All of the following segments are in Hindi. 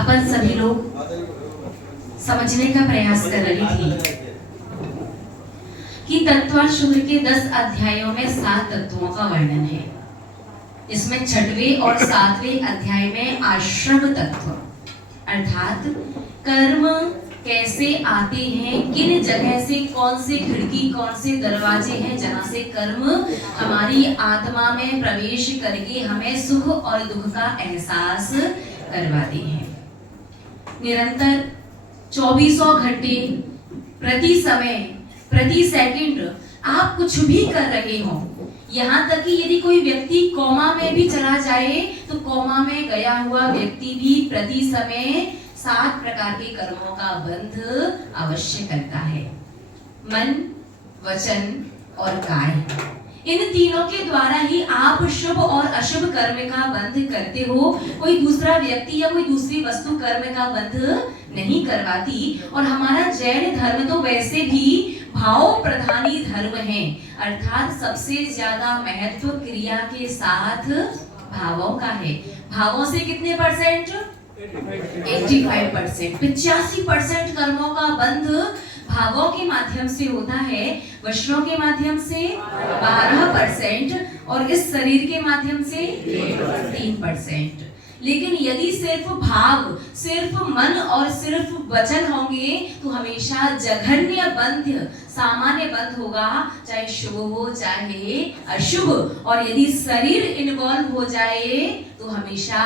अपन सभी लोग समझने का प्रयास कर रही थी कि तत्वज्ञान सूत्र के 10 अध्यायों में 7 तत्वों का वर्णन है। इसमें 6वें और 7वें अध्याय में आश्रम तत्व अर्थात कर्म कैसे आते हैं, किन जगह से, कौन से खिड़की, कौन से दरवाजे हैं जहां से कर्म हमारी आत्मा में प्रवेश करके हमें सुख और दुख का एहसास करवाते हैं। निरंतर 24 घंटे प्रति समय प्रति सेकंड आप कुछ भी कर रहे हो, यहाँ तक कि यदि कोई व्यक्ति कोमा में भी चला जाए तो कोमा में गया हुआ व्यक्ति भी प्रति समय 7 प्रकार के कर्मों का बंध अवश्य करता है। मन, वचन और काय, इन तीनों के द्वारा ही आप शुभ और अशुभ कर्म का बंध करते हो। कोई दूसरा व्यक्ति या कोई दूसरी वस्तु कर्म का बंध नहीं करवाती। और हमारा जैन धर्म तो वैसे भी भाव प्रधानी धर्म है, अर्थात सबसे ज्यादा महत्व क्रिया के साथ भावों का है। भावों से कितने परसेंट? 85%। 85% कर्मों का बंध भावों के माध्यम से होता है, वस्त्रों के माध्यम से 12% और इस शरीर के माध्यम से 3%। लेकिन यदि सिर्फ भाव, सिर्फ मन और सिर्फ वचन होंगे तो हमेशा जघन्य बंध, सामान्य बंध होगा, चाहे शुभ हो चाहे अशुभ। और यदि शरीर इन्वॉल्व हो जाए तो हमेशा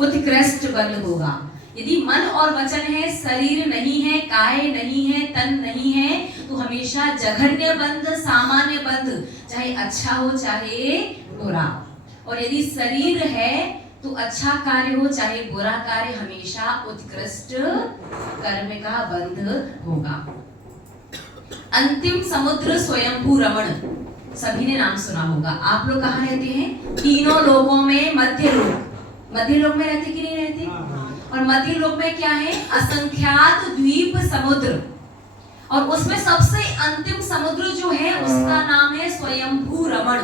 उत्कृष्ट बंध होगा। यदि मन और वचन है, शरीर नहीं है, काय नहीं है, तन नहीं है, तो हमेशा जघन्य बंध, सामान्य बंध, चाहे अच्छा हो चाहे बुरा। और यदि शरीर है तो अच्छा कार्य हो चाहे बुरा कार्य, हमेशा उत्कृष्ट कर्म का बंध होगा। अंतिम समुद्र स्वयंभू रमण, सभी ने नाम सुना होगा। आप लोग कहाँ रहते हैं? तीनों लोकों में मध्य लोक। मध्य लोक में रहते कि नहीं रहते? और मध्य लोक में क्या है? असंख्यात द्वीप समुद्र, और उसमें सबसे अंतिम समुद्र जो है उसका नाम है स्वयंभू रमण।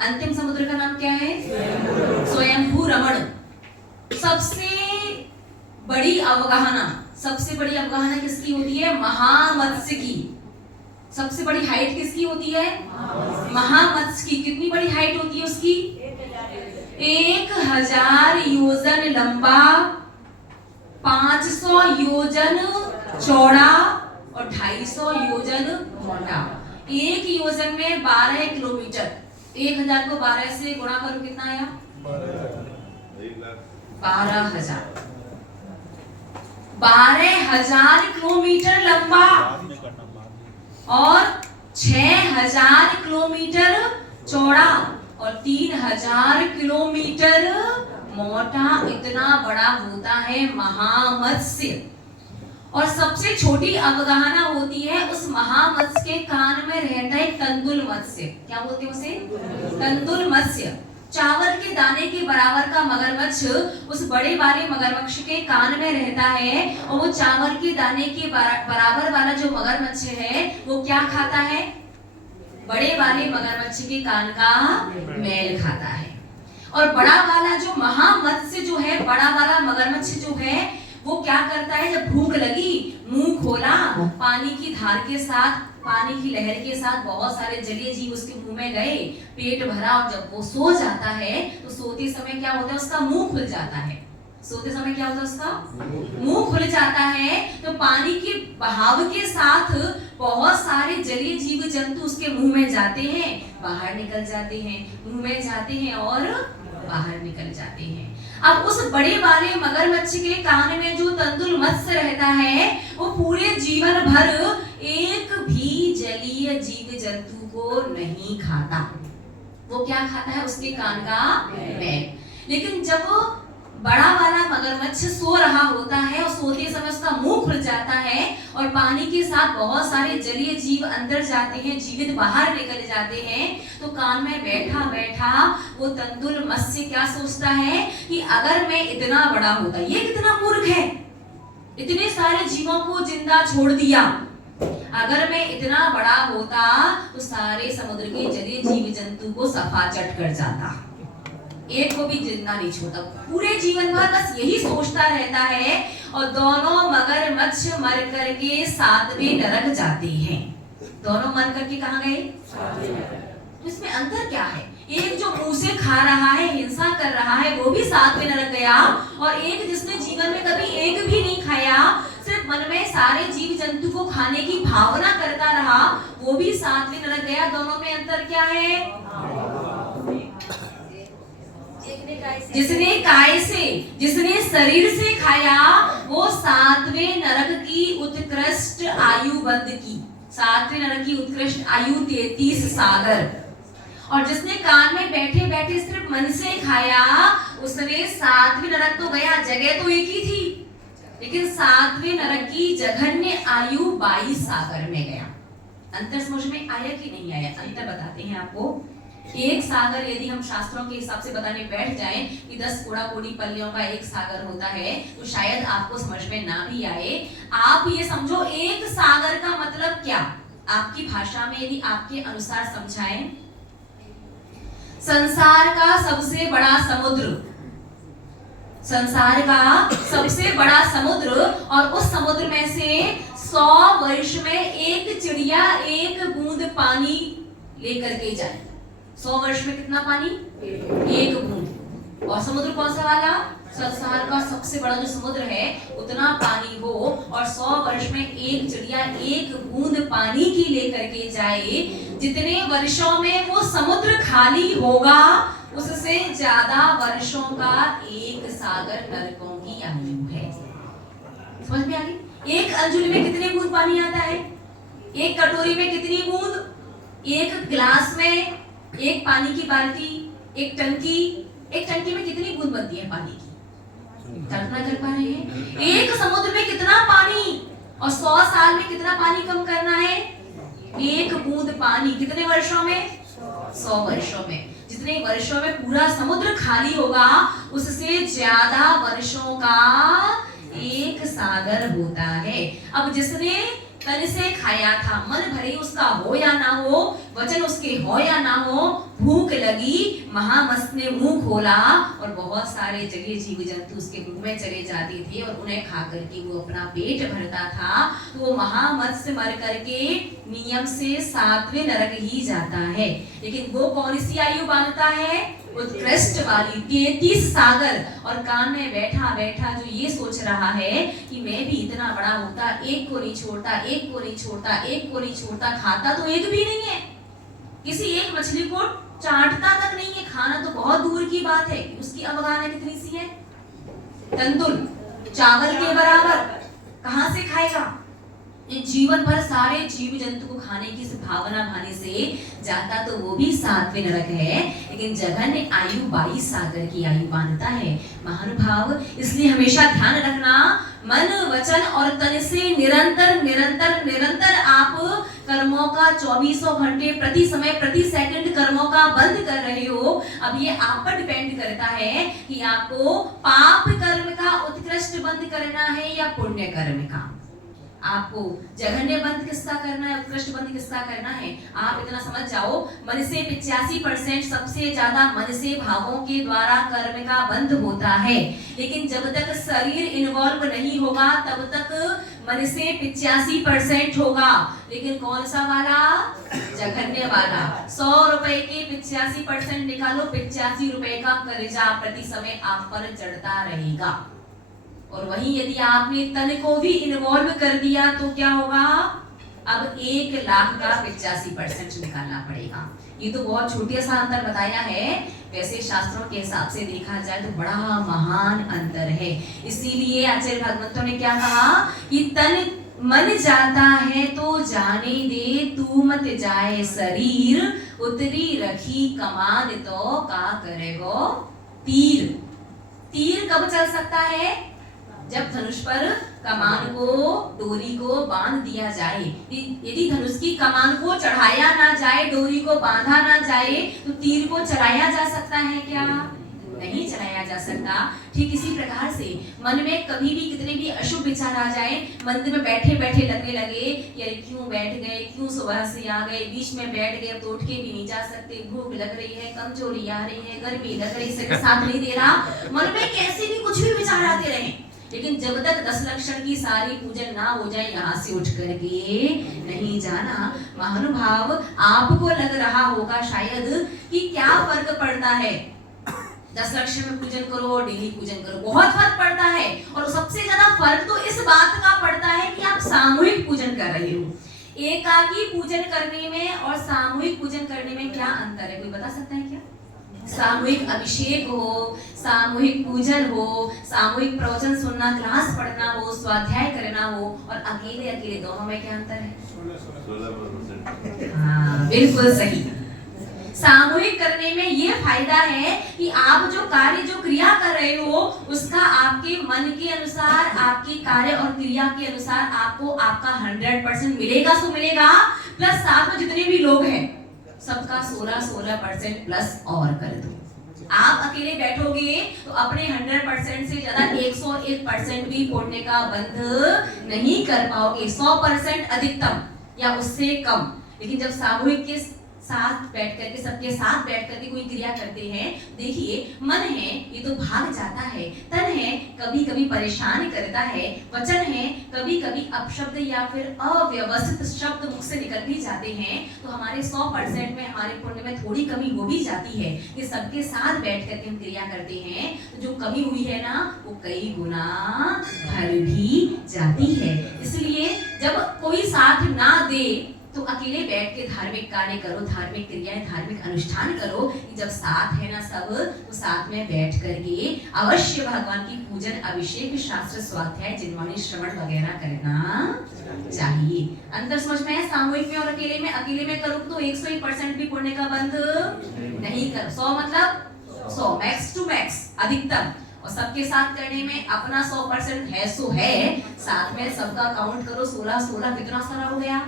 अंतिम समुद्र का नाम क्या है? स्वयंभू रमण। सबसे बड़ी अवगाहना, सबसे बड़ी अवगाहना किसकी होती है? महामत्स्य की। सबसे बड़ी हाइट किसकी होती है? महामत्स्य की। कितनी बड़ी हाइट होती है उसकी? 1000 योजन लंबा, 500 योजन चौड़ा और 250 योजन मोटा। एक योजन में 12 किलोमीटर। 1000 को 12 से गुणा करो, कितना आया? 12,000। 12,000 किलोमीटर लंबा और 6,000 किलोमीटर चौड़ा और 3,000 किलोमीटर मोटा। इतना बड़ा होता है महामत्स्य। और सबसे छोटी अवगाहना होती है उस महामत्स्य के कान में रहता है तंदुल मत्स्य। क्या बोलते हैं उसे? तंदुल मत्स्य। चावल के दाने के बराबर का मगरमच्छ उस बड़े वाले मगरमच्छ के कान में रहता है, और वो चावल के दाने के बराबर वाला जो मगरमच्छ है वो क्या खाता है? बड़े वाले मगरमच्छ के कान का मैल खाता है। और बड़ा वाला जो महामत्स्य जो है, बड़ा वाला मगरमच्छ जो है, वो क्या करता है? जब भूख लगी, मुंह खोला, पानी की धार के साथ, पानी की लहर के साथ बहुत सारे जलीय जीव उसके मुंह में गए, पेट भरा, और जब वो सो जाता है तो सोते समय क्या होता है? उसका मुंह खुल जाता है। सोते समय क्या होता है? उसका मुंह खुल जाता है। तो पानी के बहाव के साथ बहुत सारे जलीय जीव जंतु उसके मुंह में जाते हैं, बाहर निकल जाते हैं, मुंह में जाते हैं और बाहर निकल जाते हैं। अब उस बड़े वाले मगरमच्छ के कान में जो तंदुल मत्स्य रहता है, वो पूरे जीवन भर एक भी जलीय जीव जंतु को नहीं खाता। वो क्या खाता है? उसके कान का मैल। लेकिन जब बड़ा वाला मगरमच्छ सो रहा होता है और सोते समय उसका मुंह खुल जाता है और पानी के साथ बहुत सारे जलीय जीव अंदर जाते हैं, जीवित बाहर निकल जाते हैं, तो कान में बैठा बैठा वो तंदुल मत्स्य क्या सोचता है कि अगर मैं इतना बड़ा होता, ये कितना मूर्ख है, इतने सारे जीवों को जिंदा छोड़ दिया, अगर मैं इतना बड़ा होता तो सारे समुद्र के जलीय जीव जंतु को सफा चट कर जाता। एक को भी जिंदा नहीं छोड़ता, पूरे जीवन भर बस यही सोचता रहता है। और दोनों मगरमच्छ मर करके 7वें नरक जाते हैं। दोनों मर करके कहाँ गए? तो इसमें अंतर क्या है? एक जो मुंह से खा रहा है, हिंसा कर रहा है, वो भी 7वें नरक गया, और एक जिसने जीवन में कभी एक भी नहीं खाया, सिर्फ मन में सारे जीव जंतु को खाने की भावना करता रहा, वो भी 7वें नरक गया। दोनों में अंतर क्या है? जिसने शरीर से खाया वो 7वें नरक की उत्कृष्ट आयु बंद की। 7वें नरक की उत्कृष्ट आयु 33 सागर। और जिसने कान में बैठे बैठे सिर्फ मन से खाया, उसने 7वें नरक तो गया, जगह तो एक ही थी, लेकिन 7वें नरक की जघन्य आयु 22 सागर में गया। अंतर समझ में आया कि नहीं आया? अंतर बताते हैं आपको। एक सागर यदि हम शास्त्रों के हिसाब से बताने बैठ जाएं कि 10 कोड़ा कोड़ी पल्लियों का एक सागर होता है, तो शायद आपको समझ में ना भी आए। आप ये समझो, एक सागर का मतलब क्या? आपकी भाषा में यदि आपके अनुसार समझाएं, संसार का सबसे बड़ा समुद्र, संसार का सबसे बड़ा समुद्र, और उस समुद्र में से 100 वर्ष में एक चिड़िया एक बूंद पानी लेकर के जाए। 100 वर्ष में कितना पानी? एक बूंद। और समुद्र कौन सा वाला? संसार का सबसे बड़ा जो समुद्र है, उतना पानी हो, और 100 वर्ष में एक चिड़िया एक बूंद पानी की लेकर के जाए। जितने वर्षों में वो समुद्र खाली होगा, उससे ज्यादा वर्षों का एक सागर नरकों की आयु है। समझ में आ गई? एक अंजुली में कितने बूंद पानी आता है? एक कटोरी में कितनी बूंद? एक गिलास में, एक पानी की बाल्टी, एक टंकी में कितनी बूंद बनती है पानी की? कल्पना कर पा रहे हैं? एक समुद्र में कितना पानी, और 100 साल में कितना पानी कम करना है? एक बूंद पानी। कितने वर्षों में? 100 वर्षों में। जितने वर्षों में पूरा समुद्र खाली होगा, उससे ज्यादा वर्षों का एक सागर होता है। अब जिसने तन से खाया था, मन भरे उसका हो या ना हो, वचन उसके हो या ना हो, भूख लगी, महामस्त ने मुंह खोला, और बहुत सारे जगह जीव जंतु उसके मुंह में चले जाते थे, और उन्हें खा करके वो अपना पेट भरता था। तो वो महामत्स्य मर करके नियम से 7वें नरक ही जाता है। लेकिन वो कौन सी आयु बांधता है? उत्कृष्ट वाली 33 सागर। और कान में बैठा बैठा जो ये सोच रहा है कि मैं भी इतना बड़ा होता, एक को नहीं छोड़ता, एक को नहीं छोड़ता, एक को नहीं छोड़ता, खाता तो एक भी नहीं है, किसी एक मछली को चाटता तक नहीं है, खाना तो बहुत दूर की बात है। उसकी अवगाहना कितनी सी है? तंदुल चावल के बराबर। कहां से खाएगा? जीवन भर सारे जीव जंतु को खाने की भावना भाने से जाता तो वो भी 7वें नरक है, लेकिन जघन्य आयु 22 सागर की आयु बांधता है। महानुभाव, इसलिए हमेशा ध्यान रखना, मन वचन और तन से निरंतर निरंतर निरंतर आप कर्मों का 24 घंटे प्रति समय प्रति सेकंड कर्मों का बंद कर रहे हो। अब ये आप पर डिपेंड करता है कि आपको पाप कर्म का उत्कृष्ट बंद करना है या पुण्य कर्म का। आपको जघन्य बंद किसका करना है, उत्कृष्ट बंद किसका करना है? आप इतना समझ जाओ, मन से 85% सबसे ज्यादा मन से भावों के द्वारा कर्म का बंद होता है। लेकिन जब तक शरीर इन्वॉल्व नहीं होगा तब तक मन से 85% होगा। लेकिन कौन सा वाला? जघन्य वाला। 100 रुपए के 85% निकालो, 85 रुपए का कर्जा प्रति समय आप पर चढ़ता रहेगा। और वहीं यदि आपने तन को भी इन्वॉल्व कर दिया तो क्या होगा? अब 1 लाख का 85% निकालना पड़ेगा। ये तो बहुत छोटा सा अंतर बताया है, वैसे शास्त्रों के हिसाब से देखा जाए तो बड़ा महान अंतर है। इसीलिए आचार्य भगवंतों ने क्या कहा कि तन मन जाता है तो जाने दे, तू मत जाए शरीर, उतरी रखी कमान तो का करेगो तीर। तीर कब चल सकता है? जब धनुष पर कमान को, डोरी को बांध दिया जाए। यदि धनुष की कमान को चढ़ाया ना जाए, डोरी को बांधा ना जाए, तो तीर को चलाया जा सकता है क्या? नहीं चलाया जा सकता। ठीक इसी प्रकार से मन में कभी भी कितने भी अशुभ विचार आ जाए, मंदिर में बैठे बैठे लगने लगे यार क्यों बैठ गए, क्यों सुबह से आ गए, बीच में बैठ गए, अब तो उठ के भी नहीं जा सकते, भूख लग रही है, कमजोरी आ रही है, गर्मी लग रही है, साथ नहीं दे रहा, मन में कैसे भी कुछ भी विचार आते रहे, लेकिन जब तक 10 लक्षण की सारी पूजन ना हो जाए यहाँ से उठ करके नहीं जाना। महानुभाव आपको लग रहा होगा शायद कि क्या फर्क पड़ता है, 10 लक्षण में पूजन करो और डेली पूजन करो, बहुत फर्क पड़ता है। और सबसे ज्यादा फर्क तो इस बात का पड़ता है कि आप सामूहिक पूजन कर रहे हो। एकाकी पूजन करने में और सामूहिक पूजन करने में क्या अंतर है, कोई बता सकता है क्या? सामूहिक अभिषेक हो, सामूहिक पूजन हो, सामूहिक प्रवचन सुनना, क्लास पढ़ना हो, स्वाध्याय करना हो, और अकेले अकेले दोनों में क्या अंतर है? 16%। हाँ, बिल्कुल सही। सामूहिक करने में ये फायदा है कि आप जो कार्य जो क्रिया कर रहे हो उसका आपके मन के अनुसार, आपके कार्य और क्रिया के अनुसार आपको आपका 100% मिलेगा सो मिलेगा, प्लस साथ में जितने भी लोग हैं सबका 16% प्लस और कर दो। आप अकेले बैठोगे तो अपने 100% से ज्यादा 101% भी फोड़ने का बंद नहीं कर पाओगे, 100% अधिकतम या उससे कम। लेकिन जब सामूहिक के साथ बैठ करके, सबके साथ बैठ करके कोई क्रिया करते हैं, देखिए मन है ये तो भाग जाता है, तन है कभी कभी परेशान करता है, वचन है कभी कभी अपशब्द या फिर अव्यवस्थित शब्द मुख से निकल भी जाते हैं, तो हमारे 100% में, हमारे पुण्य में थोड़ी कमी हो भी जाती है कि सबके साथ बैठ करके हम क्रिया करते हैं, तो जो कमी हुई है ना वो कई गुना भर भी जाती है। इसलिए जब कोई साथ ना दे तो अकेले बैठ के धार्मिक कार्य करो, धार्मिक क्रियाएं, धार्मिक अनुष्ठान करो। जब साथ है ना सब, तो साथ में बैठ करके अवश्य भगवान की पूजन, अभिषेक, शास्त्र, स्वाध्याय, जिनवाणी, श्रवण वगैरह करना चाहिए। अंतर समझ में है? सामूहिक में और अकेले में, अकेले में करो तो 101% भी पुण्य का बंद नहीं कर, 100 मतलब 100 मैक्स टू मैक्स अधिकतम, और सबके साथ करने में अपना 100% है सो है, साथ में सबका काउंट करो, 16 कितना सारा हो गया,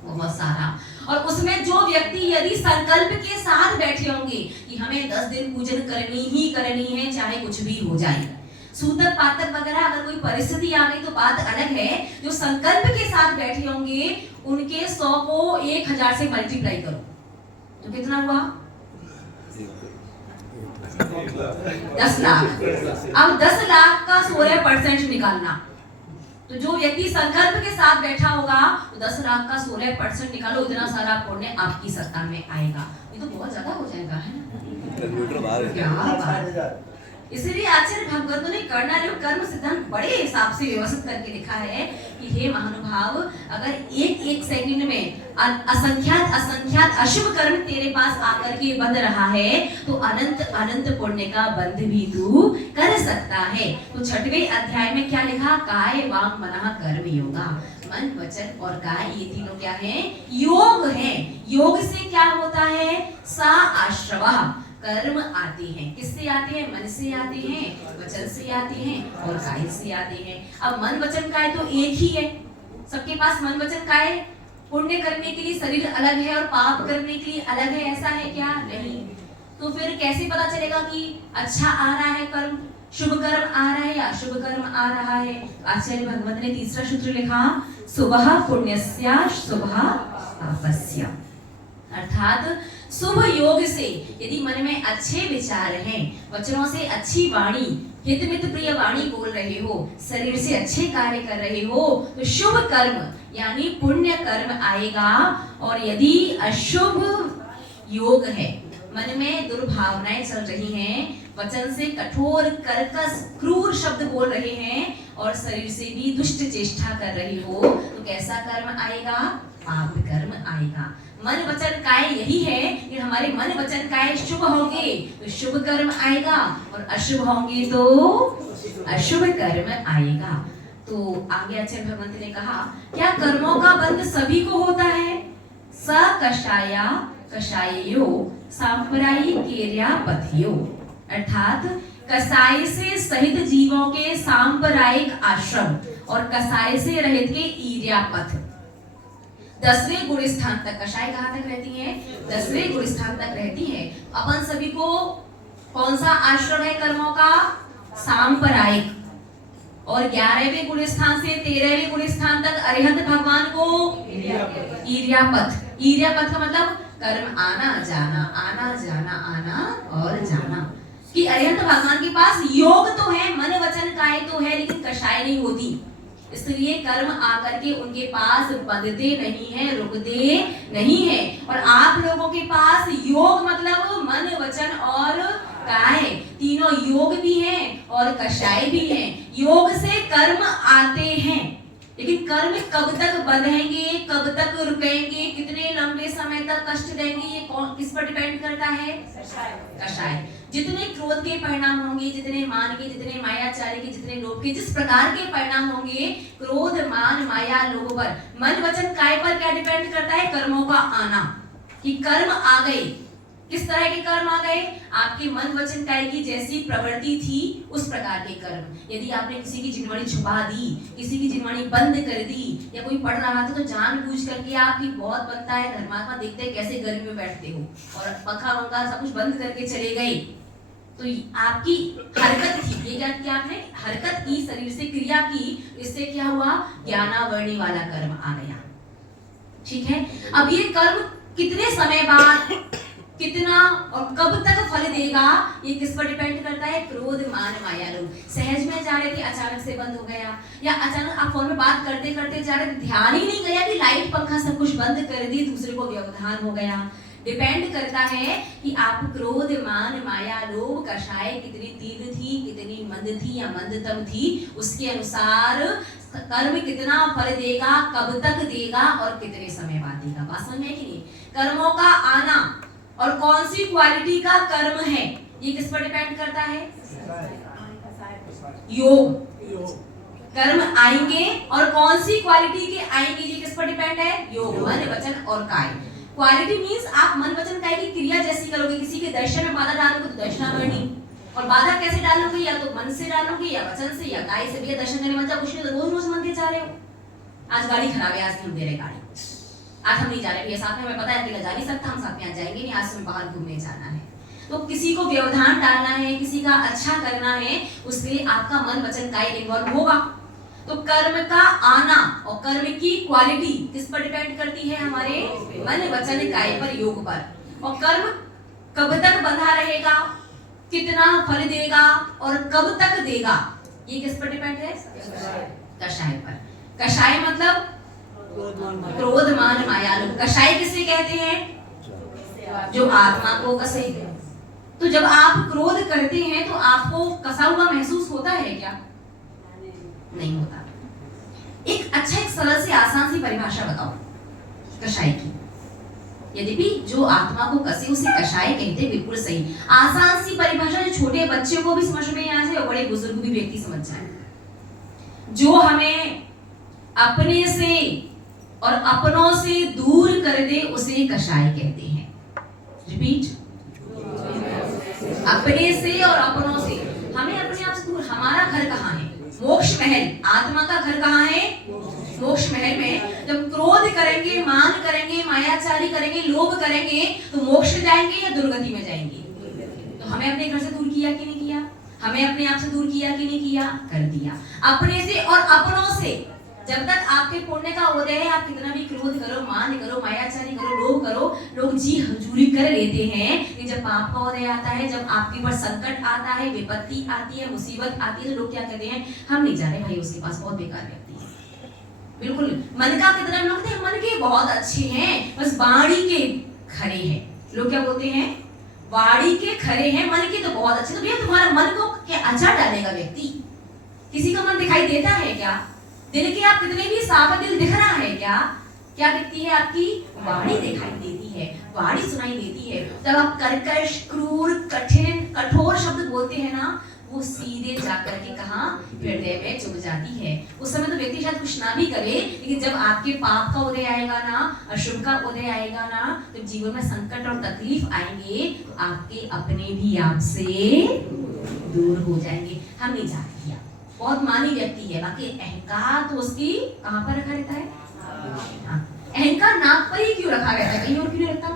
बहुत सारा। और उसमें जो व्यक्ति यदि संकल्प के साथ बैठे होंगे कि हमें 10 दिन पूजन करनी ही करनी है चाहे कुछ भी हो जाए, सूतक पातक वगैरह अगर कोई परिस्थिति आ गई तो बात अलग है, जो संकल्प के साथ बैठे होंगे उनके 100 को 1000 से मल्टीप्लाई करो तो कितना हुआ? 10 लाख। अब 10 लाख का 16% निकालना, तो जो व्यक्ति संकल्प के साथ बैठा होगा तो 10 लाख का 16% निकालो, इतना सारा पुण्य आपकी सत्ता में आएगा। ये तो बहुत ज्यादा हो जाएगा, है? इसलिए आचार्य भगवतों ने कर्म सिद्धांत बड़े हिसाब से व्यवस्थित करके लिखा है कि हे महानुभाव, अगर एक सेकंड में असंख्यात अशुभ कर्म तेरे पास आकर के बंध रहा है तो अनंत अनंत पुण्य का बंध भी तू कर सकता है। तो 6वें अध्याय में क्या लिखा? काय वाक् मनः कर्म योगा। मन, वचन और काय ये तीनों क्या है? योग है। योग से क्या होता है? सा आश्रवः, कर्म आते हैं। किससे आते हैं? मन से आते हैं, वचन से आते हैं और काय से आते हैं। अब मन वचन काय तो एक ही है, सबके पास मन वचन काय। पुण्य करने के लिए शरीर अलग है और पाप करने के लिए अलग है, ऐसा है क्या? नहीं। तो फिर कैसे पता चलेगा कि अच्छा आ रहा है कर्म, शुभ कर्म आ रहा है या अशुभ कर्म आ रहा है? आचार्य भगवत ने तीसरा सूत्र लिखा, शुभः पुण्यस्य शुभः पापस्य। अर्थात शुभ योग से यदि मन में अच्छे विचार हैं, वचनों से अच्छी वाणी, हित मित प्रिय वाणी बोल रहे हो, शरीर से अच्छे कार्य कर रहे हो, तो शुभ कर्म यानी पुण्य कर्म आएगा। और यदि अशुभ योग है, मन में दुर्भावनाएं चल रही हैं, वचन से कठोर कर्कश क्रूर शब्द बोल रहे हैं और शरीर से भी दुष्ट चेष्टा कर रही हो, तो कैसा कर्म आएगा? पाप कर्म आएगा। मन वचन काय यही है कि हमारे मन वचन काय शुभ होंगे तो शुभ कर्म आएगा और अशुभ होंगे तो अशुभ कर्म आएगा। तो आगे आचार्य भगवंत ने कहा, क्या कर्मों का बंध सभी को होता है? स कषाया कषायो सांप्रदायिकेर्या पथियो, अर्थात कसाई से सहित जीवों के सांप्रदायिक आश्रम और कसाई से रहित के ईर्या पथ। 10वें गुण स्थान तक कषाय कहाँ तक रहती है? 10वें गुण स्थान तक रहती है। अपन सभी को कौन सा आश्रम है कर्मों का? सांप्रदायिक। और 11वें गुण स्थान से 13वें गुण स्थान तक अरिहंत भगवान को ईर्यापथ। ईर्यापथ का मतलब कर्म आना जाना, आना जाना, आना और जाना। कि अरिहंत भगवान के पास योग तो है, मन वचन काय तो है, लेकिन कषाय नहीं होती। इसलिए कर्म आकर के उनके पास बंधते नहीं है, रुकते नहीं है। और आप लोगों के पास योग मतलब मन वचन और काय, तीनों योग भी हैं और कषाय भी हैं। योग से कर्म आते हैं, लेकिन कर्म कब तक बंधेंगे, कब तक रुकेंगे, कितने लंबे समय तक कष्ट देंगे, ये कौन किस पर डिपेंड करता है? कषाय। जितने क्रोध के परिणाम होंगे, जितने मान के, जितने मायाचारी के, जितने लोभ के, जिस प्रकार के परिणाम होंगे क्रोध मान माया लोभ पर, मन वचन काय पर क्या डिपेंड करता है? कर्मों का आना। कि कर्म आ गए, किस तरह के कर्म आ गए? आपके मन वचन काय की जैसी प्रवृत्ति थी उस प्रकार के कर्म। यदि आपने किसी की जिनवाणी छुपा दी, किसी की जिनवाणी बंद कर दी, या कोई पढ़ रहा था तो जानबूझ करके आपकी बहुत बनता है, धर्मात्मा देखते हैं कैसे गर्मी में बैठते हो और पंखा वंखा सब कुछ बंद करके चले गए, तो आपकी हरकत थी, ये क्या किया आपने? हरकत की, शरीर से क्रिया की, इससे क्या हुआ? ज्ञानावरणी वाला कर्म आ गया। ठीक है, अब ये कर्म कितने समय बाद, कितना और कब तक फल देगा, ये किस पर डिपेंड करता है? क्रोध मान माया लोभ। सहज में जा रहे थे, अचानक से बंद हो गया, या अचानक आप फोन में बात करते करते जा रहे थे, ध्यान ही नहीं गया कि लाइट पंखा सब कुछ बंद कर दी, दूसरे को व्यवधान हो गया। डिपेंड करता है कि आप क्रोध मान माया लोभ कषाय कितनी तीव्र थी, कितनी मंद थी या मंदतम थी, उसके अनुसार कर्म कितना फल देगा, कब तक देगा और कितने समय बाद देगा। बात समझ में है कि नहीं? कर्मों का आना और कौन सी क्वालिटी का कर्म है, ये किस पर डिपेंड करता है? योग। कर्म आएंगे और कौन सी क्वालिटी के आएंगे, ये किस पर डिपेंड है? योग, मन वचन और काय। क्वालिटी मींस आप मन वचन काय की क्रिया जैसी करोगे। किसी के दर्शन में बाधा डालोगे तो दर्शनावरणी, और बाधा कैसे डालोगे? या तो मन से डालोगे, या वचन से, या काय से। भैया दर्शन करने मत जाओ, कुछ नहीं तो रोज रोज मंदिर जा रहे हो, आज गाड़ी खराब है, आज हम दे रहे गाड़ी, आज हम नहीं जा रहे भैया साथ में, हमें पता है अकेला जा नहीं सकता, हम साथ में आज जाएंगे नहीं, आज हम बाहर घूमने जाना है। तो किसी को व्यवधान डालना है, किसी का अच्छा करना है, उसके लिए आपका मन वचन काय इन्वॉल्व होगा। तो कर्म का आना और कर्म की क्वालिटी किस पर डिपेंड करती है? हमारे मन वचन काय पर, योग पर। और कर्म कब तक बंधा रहेगा, कितना फल देगा और कब तक देगा, ये किस पर डिपेंड है? कषाय पर। कषाय मतलब क्रोध मान माया लोभ। कषाय किसे कहते हैं? जो आत्मा को कसे। तो जब आप क्रोध करते हैं तो आपको कसा हुआ महसूस होता है क्या? नहीं होता। एक सरल से आसान सी परिभाषा बताओ कषाय की। यद्यपि जो आत्मा को कसे उसे कषाय कहते, बिल्कुल सही। आसान सी परिभाषा जो छोटे बच्चे को भी समझ में आ जाए और बड़े बुजुर्ग भी व्यक्ति समझ जाए। जो हमें अपने से और अपनों से दूर कर दे उसे कषाय कहते हैं। रिपीट, अपने से और अपनों से। हमें अपने आप से दूर, हमारा घर कहाँ है? मोक्ष महल। आत्मा का घर कहाँ है? मोक्ष महल में। जब क्रोध करेंगे, मान करेंगे, मायाचारी करेंगे, लोभ करेंगे तो मोक्ष जाएंगे या दुर्गति में जाएंगे? तो हमें अपने घर से दूर किया कि नहीं किया? हमें अपने आप से दूर किया कि नहीं किया? कर दिया। अपने से और अपनों से। जब तक आपके पुण्य का उदय है, आप कितना भी क्रोध करो, मान करो, मायाचारी करो, लोभ करो, लोग जी हजूरी कर लेते हैं। लेकिन जब पाप का उदय आता है, जब आपके ऊपर संकट आता है, विपत्ति आती है, मुसीबत आती है, तो लोग क्या कहते हैं? हम नहीं जा रहे भाई उसके पास, बहुत बेकार व्यक्ति है। बिल्कुल। मन का कितना लोग थे? मन के बहुत अच्छे हैं, बस बाड़ी के खरे हैं। लोग क्या बोलते हैं? बाड़ी के खरे हैं, मन के तो बहुत अच्छे। तो भैया तुम्हारा मन को क्या अच्छा डालेगा व्यक्ति? किसी का मन दिखाई देता है क्या? दिल के आप कितने भी साफ दिल दिख रहा है क्या? क्या दिखती है? आपकी वाणी दिखाई देती है, वाणी सुनाई देती है। जब आप कर्कश, क्रूर, कठिन, कठोर शब्द बोलते हैं ना, वो सीधे जाकर के कहां? हृदय में चुभ जाती है। उस समय तो व्यक्ति शायद कुछ ना भी करे, लेकिन जब आपके पाप का उदय आएगा ना, अशुभ का उदय आएगा ना, तो जीवन में संकट और तकलीफ आएंगे, तो आपके अपने भी आपसे दूर हो जाएंगे। हम नहीं चाहते। बहुत मानी व्यक्ति है, बाकी अहंकार तो उसकी कहां पर रखा रहता है? अहंकार नाक पर ही क्यों रखा रहता है, कहीं और क्यों नहीं रखता?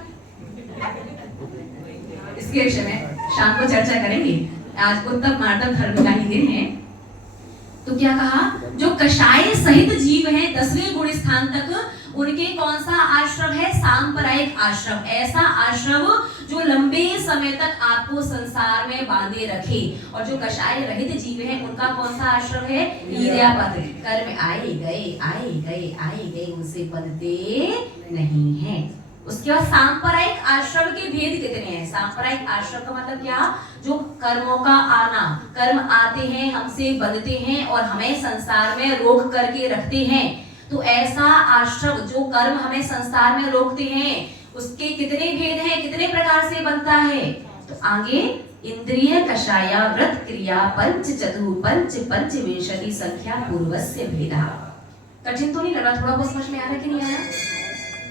इसके विषय में शाम को चर्चा करेंगे। आज उत्तम मार्तम धर्म का ही दिन है। तो क्या कहा, जो कषाय सहित जीव हैं 10वें गुण स्थान तक, उनके कौन सा आश्रम है, सांप्रदायिक आश्रम। ऐसा आश्रम जो लंबे समय तक आपको संसार में बांधे रखे। और जो कषाय रहित जीव हैं उनका कौन सा आश्रम है, ईर्ष्यापद। कर्म आए गए आए गए आए गए, उनसे बनते नहीं है। उसके बाद सांप्रदायिक आश्रम के भेद कितने हैं। सांप्रदायिक आश्रम का मतलब क्या, जो कर्मों का आना, कर्म आते हैं हमसे बंधते हैं और हमें संसार में रोक करके रखते हैं। तो ऐसा आश्रम जो कर्म हमें संसार में रोकते हैं, उसके कितने भेद हैं, कितने प्रकार से बनता है। तो आगे इंद्रिय कषाया व्रत क्रिया पंच चतु पंच पंचविंशति संख्या पूर्वस्य भेदा। कठिन तो नहीं लगा, थोड़ा बहुत समझ में आ रहा है कि नहीं आया,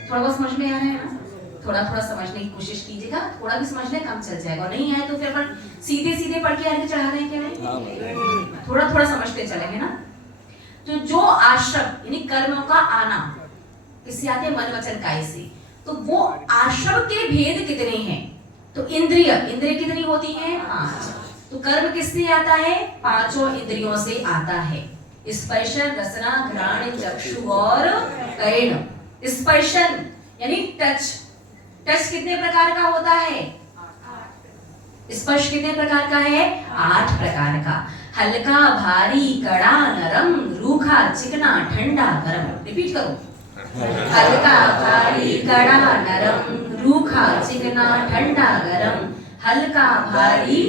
थोड़ा बहुत समझ में आ रहा है ना। थोड़ा थोड़ा समझने की कोशिश कीजिएगा, थोड़ा भी समझने कम चल जाएगा। और नहीं आए तो फिर अपन सीधे सीधे पढ़ के आगे चढ़ा रहे हैं क्या नहीं, थोड़ा थोड़ा समझते चलेंगे ना। तो जो आश्रम यानी कर्मों का आना किससे आते हैं, मन वचन काया से। तो वो आश्रम के भेद कितने हैं। तो इंद्रिय, इंद्रिय कितनी होती हैं, 5। तो कर्म किससे आता है, 5 इंद्रियों से आता है। स्पर्शन, रसना, घ्राण, चक्षु और कर्ण। स्पर्शन यानी टच। टच कितने प्रकार का होता है, स्पर्श कितने प्रकार का है, 8 प्रकार का। हल्का, भारी, कड़ा, नरम, रूखा, चिकना, ठंडा, गरम। रिपीट करो, हल्का, भारी, कड़ा, नरम, रूखा, चिकना, ठंडा, गरम। हल्का, भारी,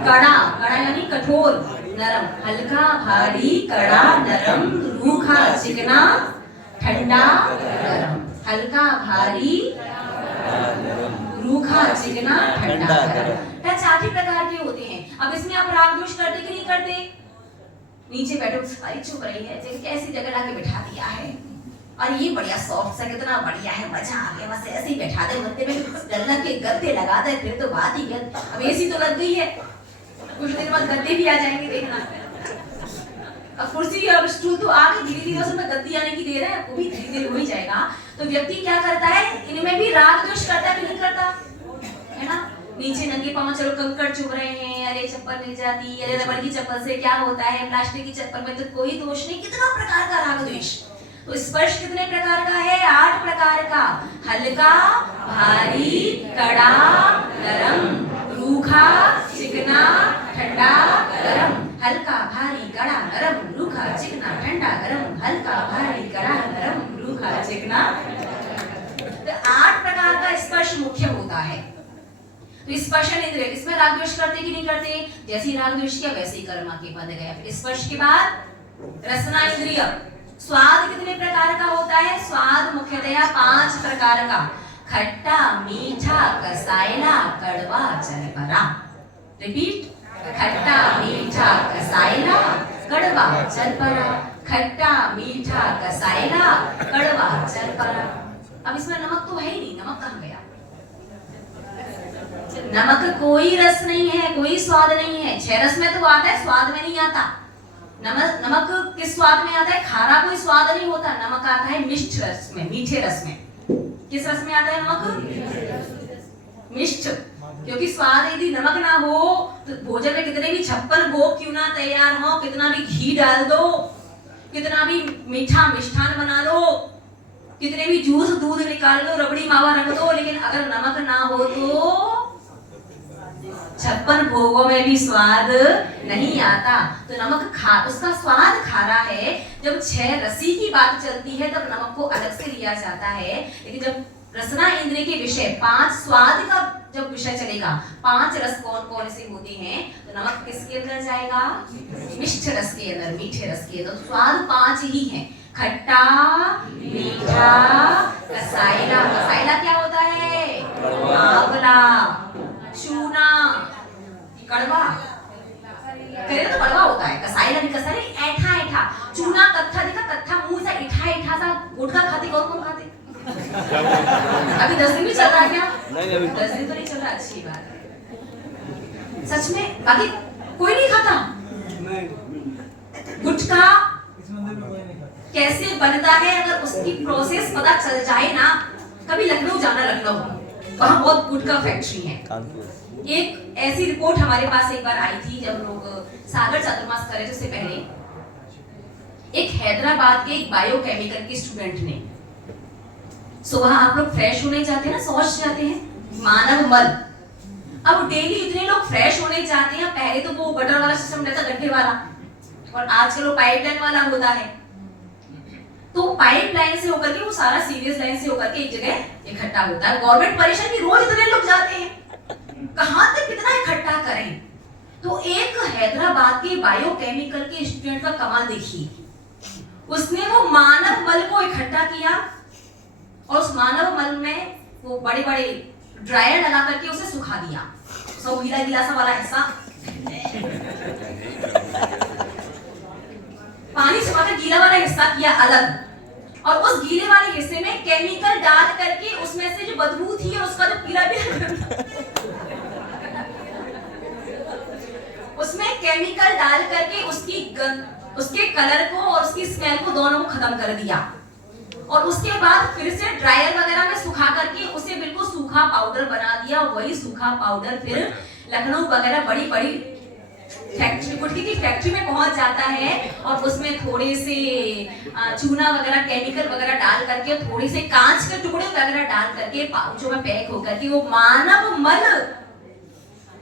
कड़ा, कड़ा यानी कठोर, नरम। हल्का, भारी, कड़ा, नरम, रूखा, चिकना, ठंडा, गरम। हल्का, भारी, रूखा, चिकना, ठंडा, गरम। टच 8 प्रकार के होते हैं। अब इसमें आप राग द्वेष करते कि नहीं करते। नीचे बैठो, सारी चुप रही है, जैसे ऐसी जगह लाके बिठा दिया है, और ये बढ़िया सॉफ्ट सा, कितना बढ़िया है, मजा आ गया, बस ऐसे ही बैठा दे, गद्दे में डलना के गद्दे लगा दे, फिर तो बात ही है। अब एसी तो लग गई है, कुछ देर बाद गद्दे भी आ जाएंगे, देखना। अब कुर्सी और स्टूल तो आ गए, धीरे धीरे उसमें गद्दी आने की देर है, वो भी धीरे धीरे हो ही जाएगा। तो व्यक्ति क्या करता है, इनमें भी राग द्वेष करता है कि नहीं करता, है ना। नीचे नंगे पांव, चलो कंकड़ चुभ रहे हैं, अरे चप्पल मिल जाती, अरे रबड़ की चप्पल से क्या होता है, प्लास्टिक की चप्पल में तो कोई दोष नहीं। कितना प्रकार का राग द्वेष। तो स्पर्श कितने प्रकार का है, 8 प्रकार का। हल्का, भारी, कड़ा, नरम, रूखा, चिकना, ठंडा, गरम। हल्का, भारी, कड़ा, नरम, रूखा, चिकना, ठंडा, गरम। हल्का, भारी, कड़ा, नरम, रूखा, चिकना। तो 8 प्रकार का स्पर्श मुख्य होता है। तो स्पर्शन इंद्रिय, इसमें राग द्वेष करते कि नहीं करते, जैसे ही राग द्वेष किया वैसे ही कर्म के बंध गया। फिर स्पर्श के बाद रसना इंद्रिय। स्वाद कितने प्रकार का होता है, स्वाद मुख्यतया 5 प्रकार का। खट्टा, मीठा, कसायला, कड़वा, चरपरा। रिपीट, खट्टा, मीठा, कसायला, कड़वा, चरपरा। खट्टा, मीठा, कसायला, कड़वा, चरपरा। अब इसमें नमक तो है ही नहीं, नमक कहाँ गया। नमक कोई रस नहीं है, कोई स्वाद नहीं है। 6 रस में तो आता है, स्वाद में नहीं आता। नमक किस स्वाद में आता है, खारा कोई स्वाद नहीं होता। नमक आता है मिष्ट रस में, मीठे रस में। किस रस में आता है नमक, मिष्ट। क्योंकि स्वाद यदि नमक ना हो तो भोजन में कितने भी 56 भोग क्यों ना तैयार हो, कितना भी घी डाल दो, कितना भी मीठा मिष्ठान बना लो, कितने भी जूस दूध निकाल लो, रबड़ी मावा रख दो, लेकिन अगर नमक ना हो तो 56 भोगों में भी स्वाद नहीं आता। तो नमक उसका स्वाद खारा है। जब 6 रसी की बात चलती है तब नमक को अलग से लिया जाता है। लेकिन जब रसना इंद्रिय के विषय 5 स्वाद का जब विषय चलेगा, 5 रस कौन कौन से होते हैं, तो नमक किसके अंदर जाएगा, मिष्ट रस के अंदर, मीठे रस के अंदर। तो स्वाद 5 ही हैं, खट्टा, मीठा, कसाइला। कसाइला क्या होता है, आंवला, चूना, कड़वा। करेला तो कड़वा होता है, कसाइला भी कसा नहीं, ऐठा ऐठा। चूना कत्था, देखा कत्था मुंह से ऐठा ऐठा सा गुटखा खाते, कौन खाते। अभी 10 दिन भी चल रहा है क्या, नहीं अभी 10 दिन तो नहीं चल रहा, अच्छी बात है सच में। बाकी कोई नहीं खाता गुटखा, कैसे बनता है अगर उसकी प्रोसेस पता चल जाए ना। कभी लखनऊ जाना, लखनऊ वहाँ बहुत गुटखा फैक्ट्री है, एक ऐसी रिपोर्ट हमारे पास एक बार आई थी जब लोग सागर चातुर्मास कर रहे थे, उससे पहले एक हैदराबाद के एक बायोकेमिकल के स्टूडेंट ने, सुबह आप लोग फ्रेश होने जाते हैं ना, शौच जाते हैं, मानव मल। अब डेली इतने लोग फ्रेश होने जाते हैं, पहले तो वो बटर वाला सिस्टम रहता, गड्ढे वाला, और आजकल वो पाइपलाइन वाला होता है। तो पाइपलाइन से होकर के वो सारा सीरियस लाइन से होकर के एक जगह इकट्ठा होता है। गवर्नमेंट परेशान कि रोज इतने लोग जाते हैं, कहां तक कितना इकट्ठा करें। तो एक हैदराबाद के बायोकेमिकल के स्टूडेंट का कमाल देखिए, उसने वो मानव मल को इकट्ठा किया और उस मानव मल में वो बड़े बड़े ड्रायर लगा करके उसे सुखा दिया। सब गीला गीला सा वाला हिस्सा पानी सुखाकर गीला वाला हिस्सा किया अलग, और उस गीले वाले हिस्से में केमिकल डाल करके उसमें से जो बदबू थी और उसका जो पीला उसमें केमिकल डाल करके उसके कलर को और उसकी स्मेल को दोनों को खत्म कर दिया। और उसके बाद फिर से ड्रायर वगैरह में सुखा करके उसे बिल्कुल सूखा पाउडर बना दिया। वही सूखा पाउडर फिर लखनऊ वगैरह बड़ी बड़ी फैक्ट्री, गुटखे की फैक्ट्री में पहुंच जाता है, और उसमें थोड़े से चूना वगैरह केमिकल वगैरह डाल करके, थोड़े से कांच के टुकड़े वगैरह डाल करके पाउचों में पैक होकर के वो मानव मल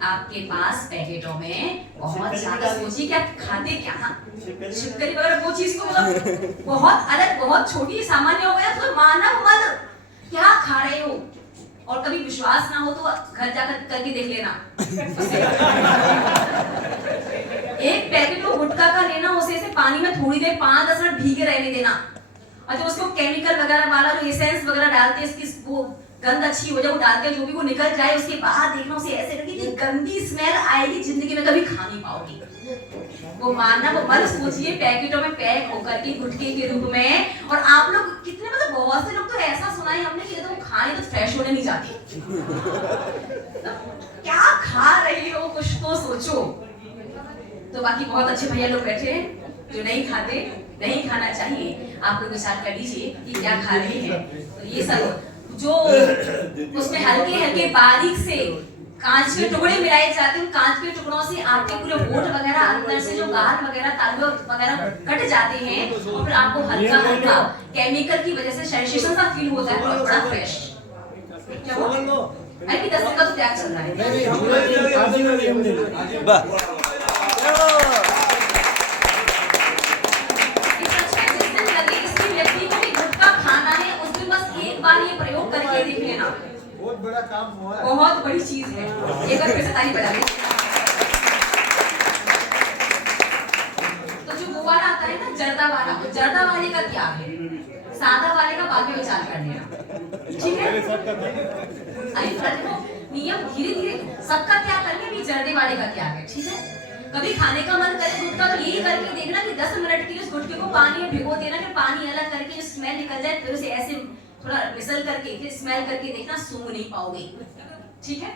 आपके पास पैकेटों में पहुंच जाता। सोचिए कि आप खाते क्या, छिपकली वगैरह वो चीज को मतलब बहुत अलग, बहुत छोटी सामान्य हो गया, तो मानव मल क्या खा रहे हो। और कभी विश्वास ना हो तो घर जाकर करके देख लेना। एक पैकेट को गुटखा का लेना, उसे ऐसे पानी में थोड़ी देर 5-10 मिनट भीगे रहने देना, और जो उसको केमिकल वगैरह वाला जो एसेंस वगैरह डालते हैं, इसकी वो गंध अच्छी हो जाए, वो डालते हैं जो भी, वो निकल जाए, उसके बाद देखना उसे ऐसे लगे कि गंदी स्मेल आएगी, जिंदगी में कभी खा नहीं पाओगी। वो मानना वो मत सोचिए, पैकेटों में पैक होकर के गुटखे के रूप में। और आप लोग कितने, मतलब बहुत से लोग तो ऐसा सुना है हमने कि तो खाए तो फ्रेश होने नहीं जाते। क्या खा रही हो, कुछ तो सोचो। तो बाकी बहुत अच्छे भैया लोग बैठे हैं जो नहीं खाते, नहीं खाना चाहिए, आप लोग विचार कर लीजिए कि क्या खा रहे हैं। तो ये सब जो उसमें हल्के हल्के बारीक से कांच के टुकड़े मिलाए जाते हैं, कांच के टुकड़ों से आपके पूरे होठ वगैरह, अंदर से जो गाल वगैरह, तालु वगैरह कट जाते हैं, और फिर आपको हल्का हल्का केमिकल की वजह से सेंसेशन सा फील होता है, और बड़ा फ्रेश। अभी 10 का तो त्याग चल रहा है। ये प्रयोग करके देख लेना, बहुत बड़ा काम हुआ है, बहुत बड़ी चीज है। एक बार फिर से ताली बजा दें। तो जो वो वाला आता है ना, जर्दा वाला, वो जर्दा वाले का त्याग है, सादा वाले का बाद में विचार कर लेना, ठीक है। अरे देखो नियम धीरे धीरे सबका त्याग करके भी जर्दे वाले का त्याग है, ठीक है। कभी खाने का मन करे गुटखा, तो यही करके देखना कि 10 मिनट के लिए उस गुटखे को पानी में भिगो देना, कि पानी अलग करके जो स्मेल निकल जाए, फिर उसे ऐसे थोड़ा मिसल करके फिर स्मेल करके देखना, सूंघ नहीं पाओगे, ठीक है।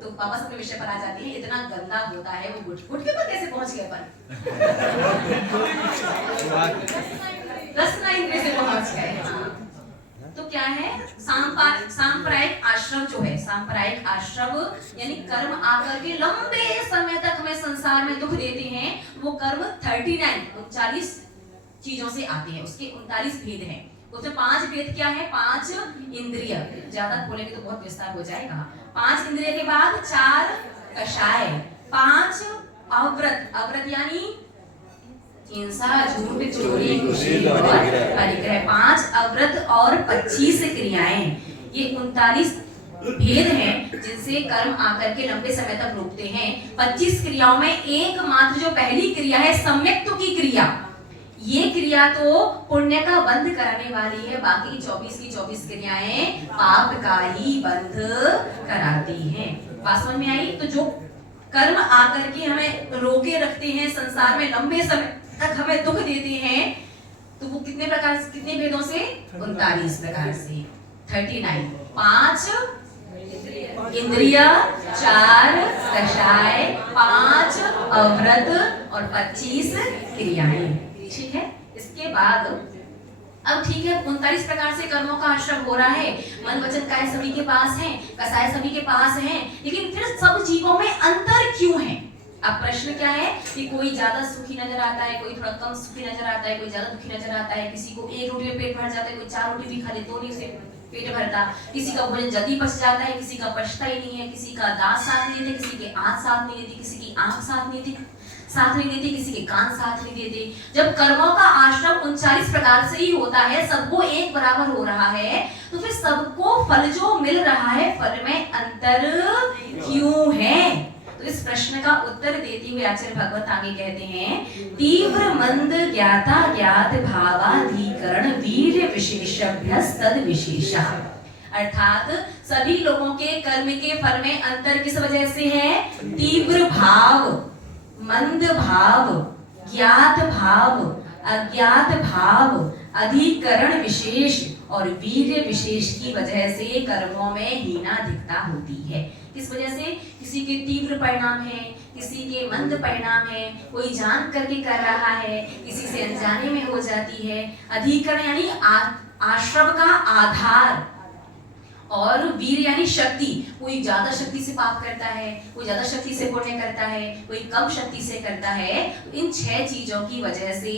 तो वापस अपने विषय पर आ जाते हैं। इतना गंदा होता है वो गुटखे पर कैसे पहुंच गए अपन? रसना इंद्रिय से पहुंच गए। हाँ। तो क्या है, सांप्रदायिक आश्रम जो है, सांप्रदायिक आश्रम यानी कर्म आकर के लंबे समय तक हमें संसार में दुख देते हैं। वो कर्म 39 चीजों से आते हैं, उसके 39 भेद हैं। उसमें 5 भेद क्या है? 5 इंद्रिय, ज्यादा बोलेंगे तो बहुत विस्तार हो जाएगा। 5 इंद्रिय के बाद 4 कषाय, 5 अव्रत, अव्रत यानी हिंसा, झूठ, चोरी, खुशी और परिग्रह, 5 अव्रत और 25 क्रियाएं। ये 39 भेद हैं जिनसे कर्म आकर के लंबे समय तक रोकते हैं। 25 क्रियाओं में एकमात्र जो पहली क्रिया है सम्यक्त्व की क्रिया, ये क्रिया तो पुण्य का बंध कराने वाली है, बाकी 24 की 24 क्रियाएं पाप का ही बंध कराती हैं। बात समझ में आई? तो जो कर्म आकर के हमें रोके रखते हैं संसार में, लंबे समय तक हमें दुख देते हैं, तो वो कितने प्रकार से, कितने भेदों से? 39 प्रकार से। 39, 5 इंद्रिय, 4 कषाय, 5 अव्रत और 25 क्रियाएं, ठीक है। इसके बाद अब ठीक है, 39 प्रकार से कर्मों का आश्रम हो रहा है, मन वचन काया सभी के पास है, कसाय सभी के पास है, लेकिन फिर सब जीवों में अंतर क्यों है? अब प्रश्न क्या है कि कोई ज्यादा सुखी नजर आता है, कोई थोड़ा कम सुखी नजर आता है, कोई ज्यादा दुखी नजर आता है, किसी को एक रोटी में पेट भर जाता है, कोई 4 रोटी भी खा ले तो नहीं उसे पेट भरता, किसी का भोजन जल्दी पच जाता है, किसी का पचता ही नहीं है, किसी का दांत साथ नहीं देते, किसी के आंख साथ नहीं देती, किसी की आंख साथ नहीं देती, किसी के कान साथ नहीं देते। जब कर्मों का आश्रम 39 प्रकार से ही होता है, सबको एक बराबर हो रहा है, तो फिर सबको फल जो मिल रहा है, फल में अंतर क्यों है? तो इस प्रश्न का उत्तर देते हुए आचार्य भगवत आगे कहते हैं, तीव्र मंद ज्ञाता ज्ञात भावाधिकरण वीर्य विशेषभ्यस तद विशेषा। अर्थात सभी लोगों के कर्म के फल में अंतर किस वजह से है? तीव्र भाव, मंद भाव, ज्ञात भाव, अज्ञात भाव, अधिकरण विशेष और वीर्य विशेष की वजह से कर्मों में हीनाधिकता होती है। किस वजह से? किसी के तीव्र परिणाम है, किसी के मंद परिणाम है, कोई जान करके कर रहा है, किसी से अनजाने में हो जाती है। अधिकरण यानी आश्रम का आधार, और वीर यानी शक्ति, कोई ज्यादा शक्ति से पाप करता है, कोई ज्यादा शक्ति से पुण्य करता है, कोई कम शक्ति से करता है। इन 6 चीजों की वजह से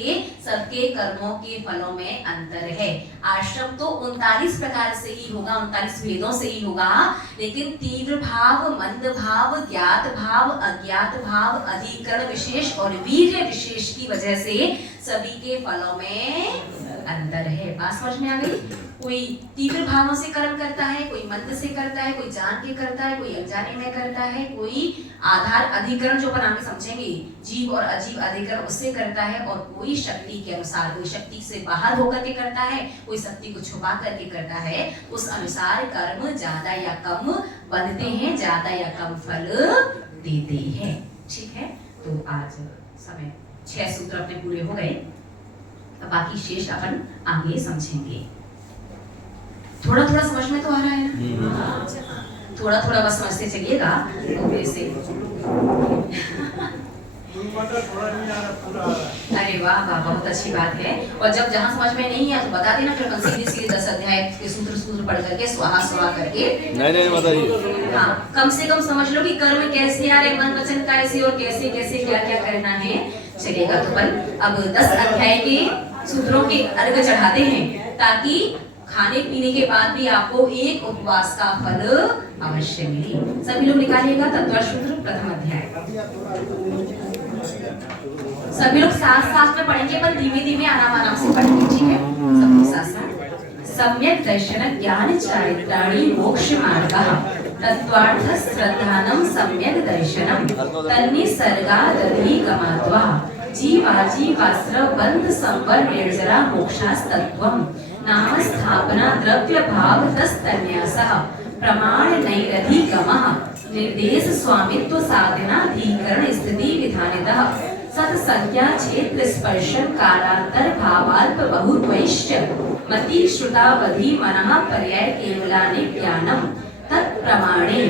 सबके कर्मों के फलों में अंतर है। आश्रम तो 39 प्रकार से ही होगा, 39 भेदों से ही होगा, लेकिन तीव्र भाव, मंद भाव, ज्ञात भाव, अज्ञात भाव, अधिकरण विशेष और वीर्य विशेष की वजह से सभी के फलों में अंतर है। बात समझ में आ गई? कोई तीव्र भावों से कर्म करता है, कोई मंद से करता है, कोई जान के करता है, कोई अनजाने में करता है, कोई आधार अधिकरण जो अपन आगे समझेंगे, जीव और अजीव अधिकरण उससे करता है, और कोई शक्ति के अनुसार, कोई शक्ति से बाहर होकर के करता है, कोई शक्ति को छुपा करके करता है। उस अनुसार कर्म ज्यादा या कम बनते हैं, ज्यादा या कम फल देते हैं। ठीक है, तो आज समय 6 सूत्र अपने पूरे हो गए, अब बाकी शेष अपन आगे समझेंगे। थोड़ा थोड़ा समझ में तो आ रहा है ना? थोड़ा थोड़ा बस समझते चलिएगा, तो वैसे अरे वाह वाह, बहुत अच्छी बात है। और जब जहाँ समझ में नहीं है तो बता देना, फिर अपन सीधे सीधे 10 अध्याय के सूत्र पढ़ करके स्वाहा स्वाहा करके नहीं बताइए। हाँ, कम से कम समझ लो कि कर्म कैसे आ रहे, मन वचन कैसे और कैसे कैसे क्या क्या करना है, चलेगा। तो अपन अब 10 अध्याय के सूत्रों के अर्घ चढ़ाते हैं, ताकि खाने पीने के बाद भी आपको एक उपवास का फल अवश्य मिले। सभी लोग निकालिएगा तत्व सूत्र प्रथम अध्याय। सभी लोग साथ साथ में पढ़ेंगे, पर धीमे धीमे आराम से पढ़ेंगे, ठीक है? सब लोग साथ साथ। सम्यक दर्शन ज्ञान चारित्राणि मोक्ष मार्गः तत्वार्थ श्रद्धानम सम्यक दर्शनम तन्निसर्गादधिगमात्वा जीवाजीवास्त्र बंध संवर निर्जरा मोक्षास्तत्वम् नाम स्थापना द्रव्य भाव तस्तन्यासः प्रमाण नैरधिगमः निर्देश स्वामित्व साधनाधिकरण स्थिति विधानितः सत्संख्या क्षेत्र स्पर्शन कालांतर भावाल्प बहुत्वैश्च मति श्रुतावधि मनः पर्याय केवलानि ज्ञानम् तत्प्रमाणे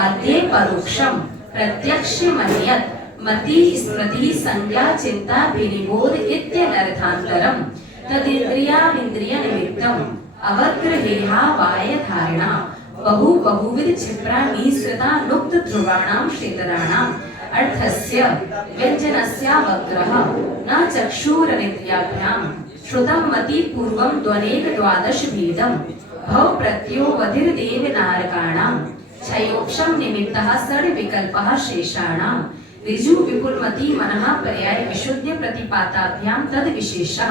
आद्ये परोक्षम प्रत्यक्ष मन्यत् मति स्मृति संज्ञा चिंता विनिबोध इत्यनर्थान्तरम् तदिन्द्रियाविन्द्रिय निमित्तम् अवग्रहेहा वाय धारणा बहुविध क्षिप्रा निःसृता नुक्त ध्रुवाणां क्षेत्राणाम् अर्थस्य व्यञ्जनस्य वक्रः न चक्षुरनेन्द्रियाभ्याम् श्रुतं मति पूर्वं ध्वनेक 12 भेदम् भव प्रत्यो वधिर्देव नारकाणां क्षयोक्षम निमित्तः षड् विकल्पः शेषाणां ऋजु विपुलमति मनः पर्याय विशुद्ध प्रतिपाताभ्यां तद विशेषः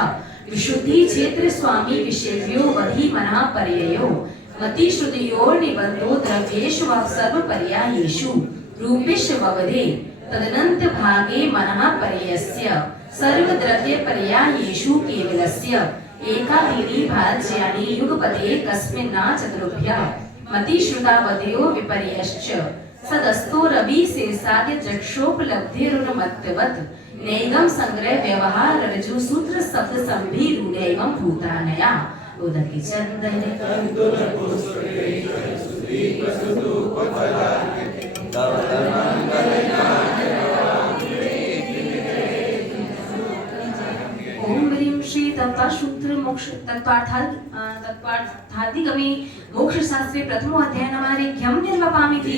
विशुद्धि क्षेत्र स्वामी विषयव्यो वधि मनः पर्ययो मति श्रुतियोर निबंधो द्रव्येषु व सर्व पर्यायेषु रूपेश ववदे तदनंत भागे मनः पर्ययस्य सर्व द्रव्य पर्यायेषु केवलस्य एकादीनि भाज्यानि युगपदे कस्मिन्ना चतुर्भ्यः मति श्रुतावदयो विपर्यश्च सदस्तो रवि शेषाद्य चक्षोपलब्धिरुन्मत्तवत् नैगम संग्रह व्यवहार रज्जु सूत्र शब्द संभिरूढ़ैवं भूतानया उदकी चंदन ओम ह्रीं श्री तत्त्वसूत्र मोक्ष तत्त्वार्थादिगमे मोक्षशास्त्रे प्रथमो अध्याय नमारेघ्यं निर्वपामिति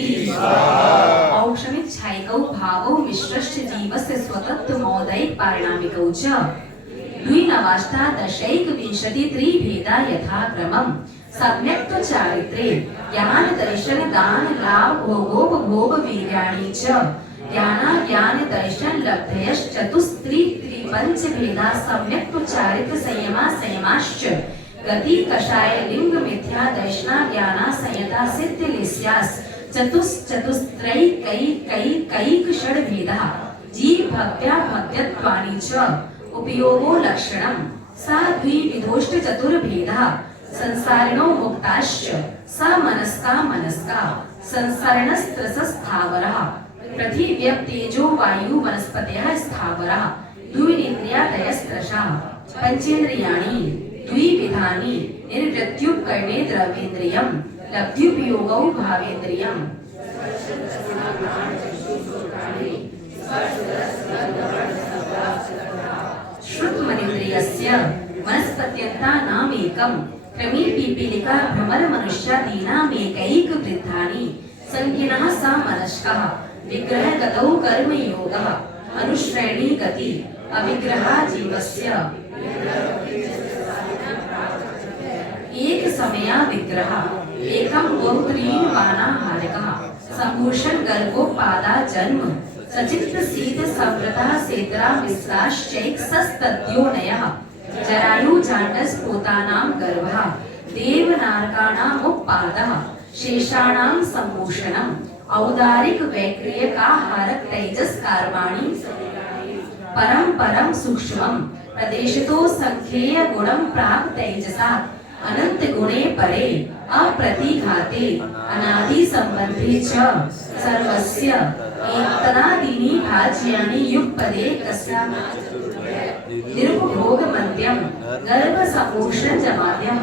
औक्षमिच्छायिकौ भावौ मिश्रश्च जीवस्य स्वतत्त्वमौदैक पारिणामिकौ च द्विनवाष्टादशैकविंशति त्रिभेदा यथाक्रमम् सम्यक्त्व चारित्रे ज्ञान दर्शन दान लाभ भोगोपभोग वीर्याणि च ज्ञान दर्शन लब्धयश्चतुस्त्री त्रिपंच भेदा सम्यक्त्व चारित्र संयमाश्च गति कषाय लिंग मिथ्या दर्शना ज्ञाना संयता सिद्ध लिस्यास चतुस्त्रैकैक षड भेदा जीव भव्या भव्यत्वानि च उपयोगो लक्षणम् सा द्विविधोष्ट चतुर्भेदा संसारिणो मुक्ताश्च स मनस्का संसारिणस्त्रसस्थावरः पृथिव्यः तेजो वायु वनस्पतयः स्थावरः द्विनेन्द्रियादयस्त्रशः पंचेन्द्रियाणि द्विविधानि निर्वृत्युपकरणे द्रव्येन्द्रियं लब्ध्युपयोगौ भावेन्द्रियम् श्रुतमनिन्द्रियस्य वनस्पत्यन्तानामेकम् क्रमे पीपीलिका भ्रमर मनुष्यादीनामेकैक वृद्धानि संज्ञिनः सा मनस्कः विग्रहगतौ कर्मयोगः अनुश्रेणी गति अविग्रहा जीवस्य एक समया विग्रह एकं बहुत्रीन् वानाहारकः संभूषण गर्भोपादा जन्म सचित्र शीत संवृतः सेतरा मिश्राश्चैक सस्तद्योनयः जरायु जांडस पोतानां गर्भः देवनारकाणामुपादः शेषाणां सम्भूषणम् औदारिक वैक्रियकाहारक तैजस कार्माणि परम सूक्ष्मं प्रदेशतो संख्येय गुणं प्राप्त तैजसा अनंत गुणे परे अप्रतिघाते अनादि संबंधे च सर्वस्य एतनादीनि भाज्यानि युगपदे कस्य निरुपभोग मध्यम गर्भ सपोषण जमाद्यम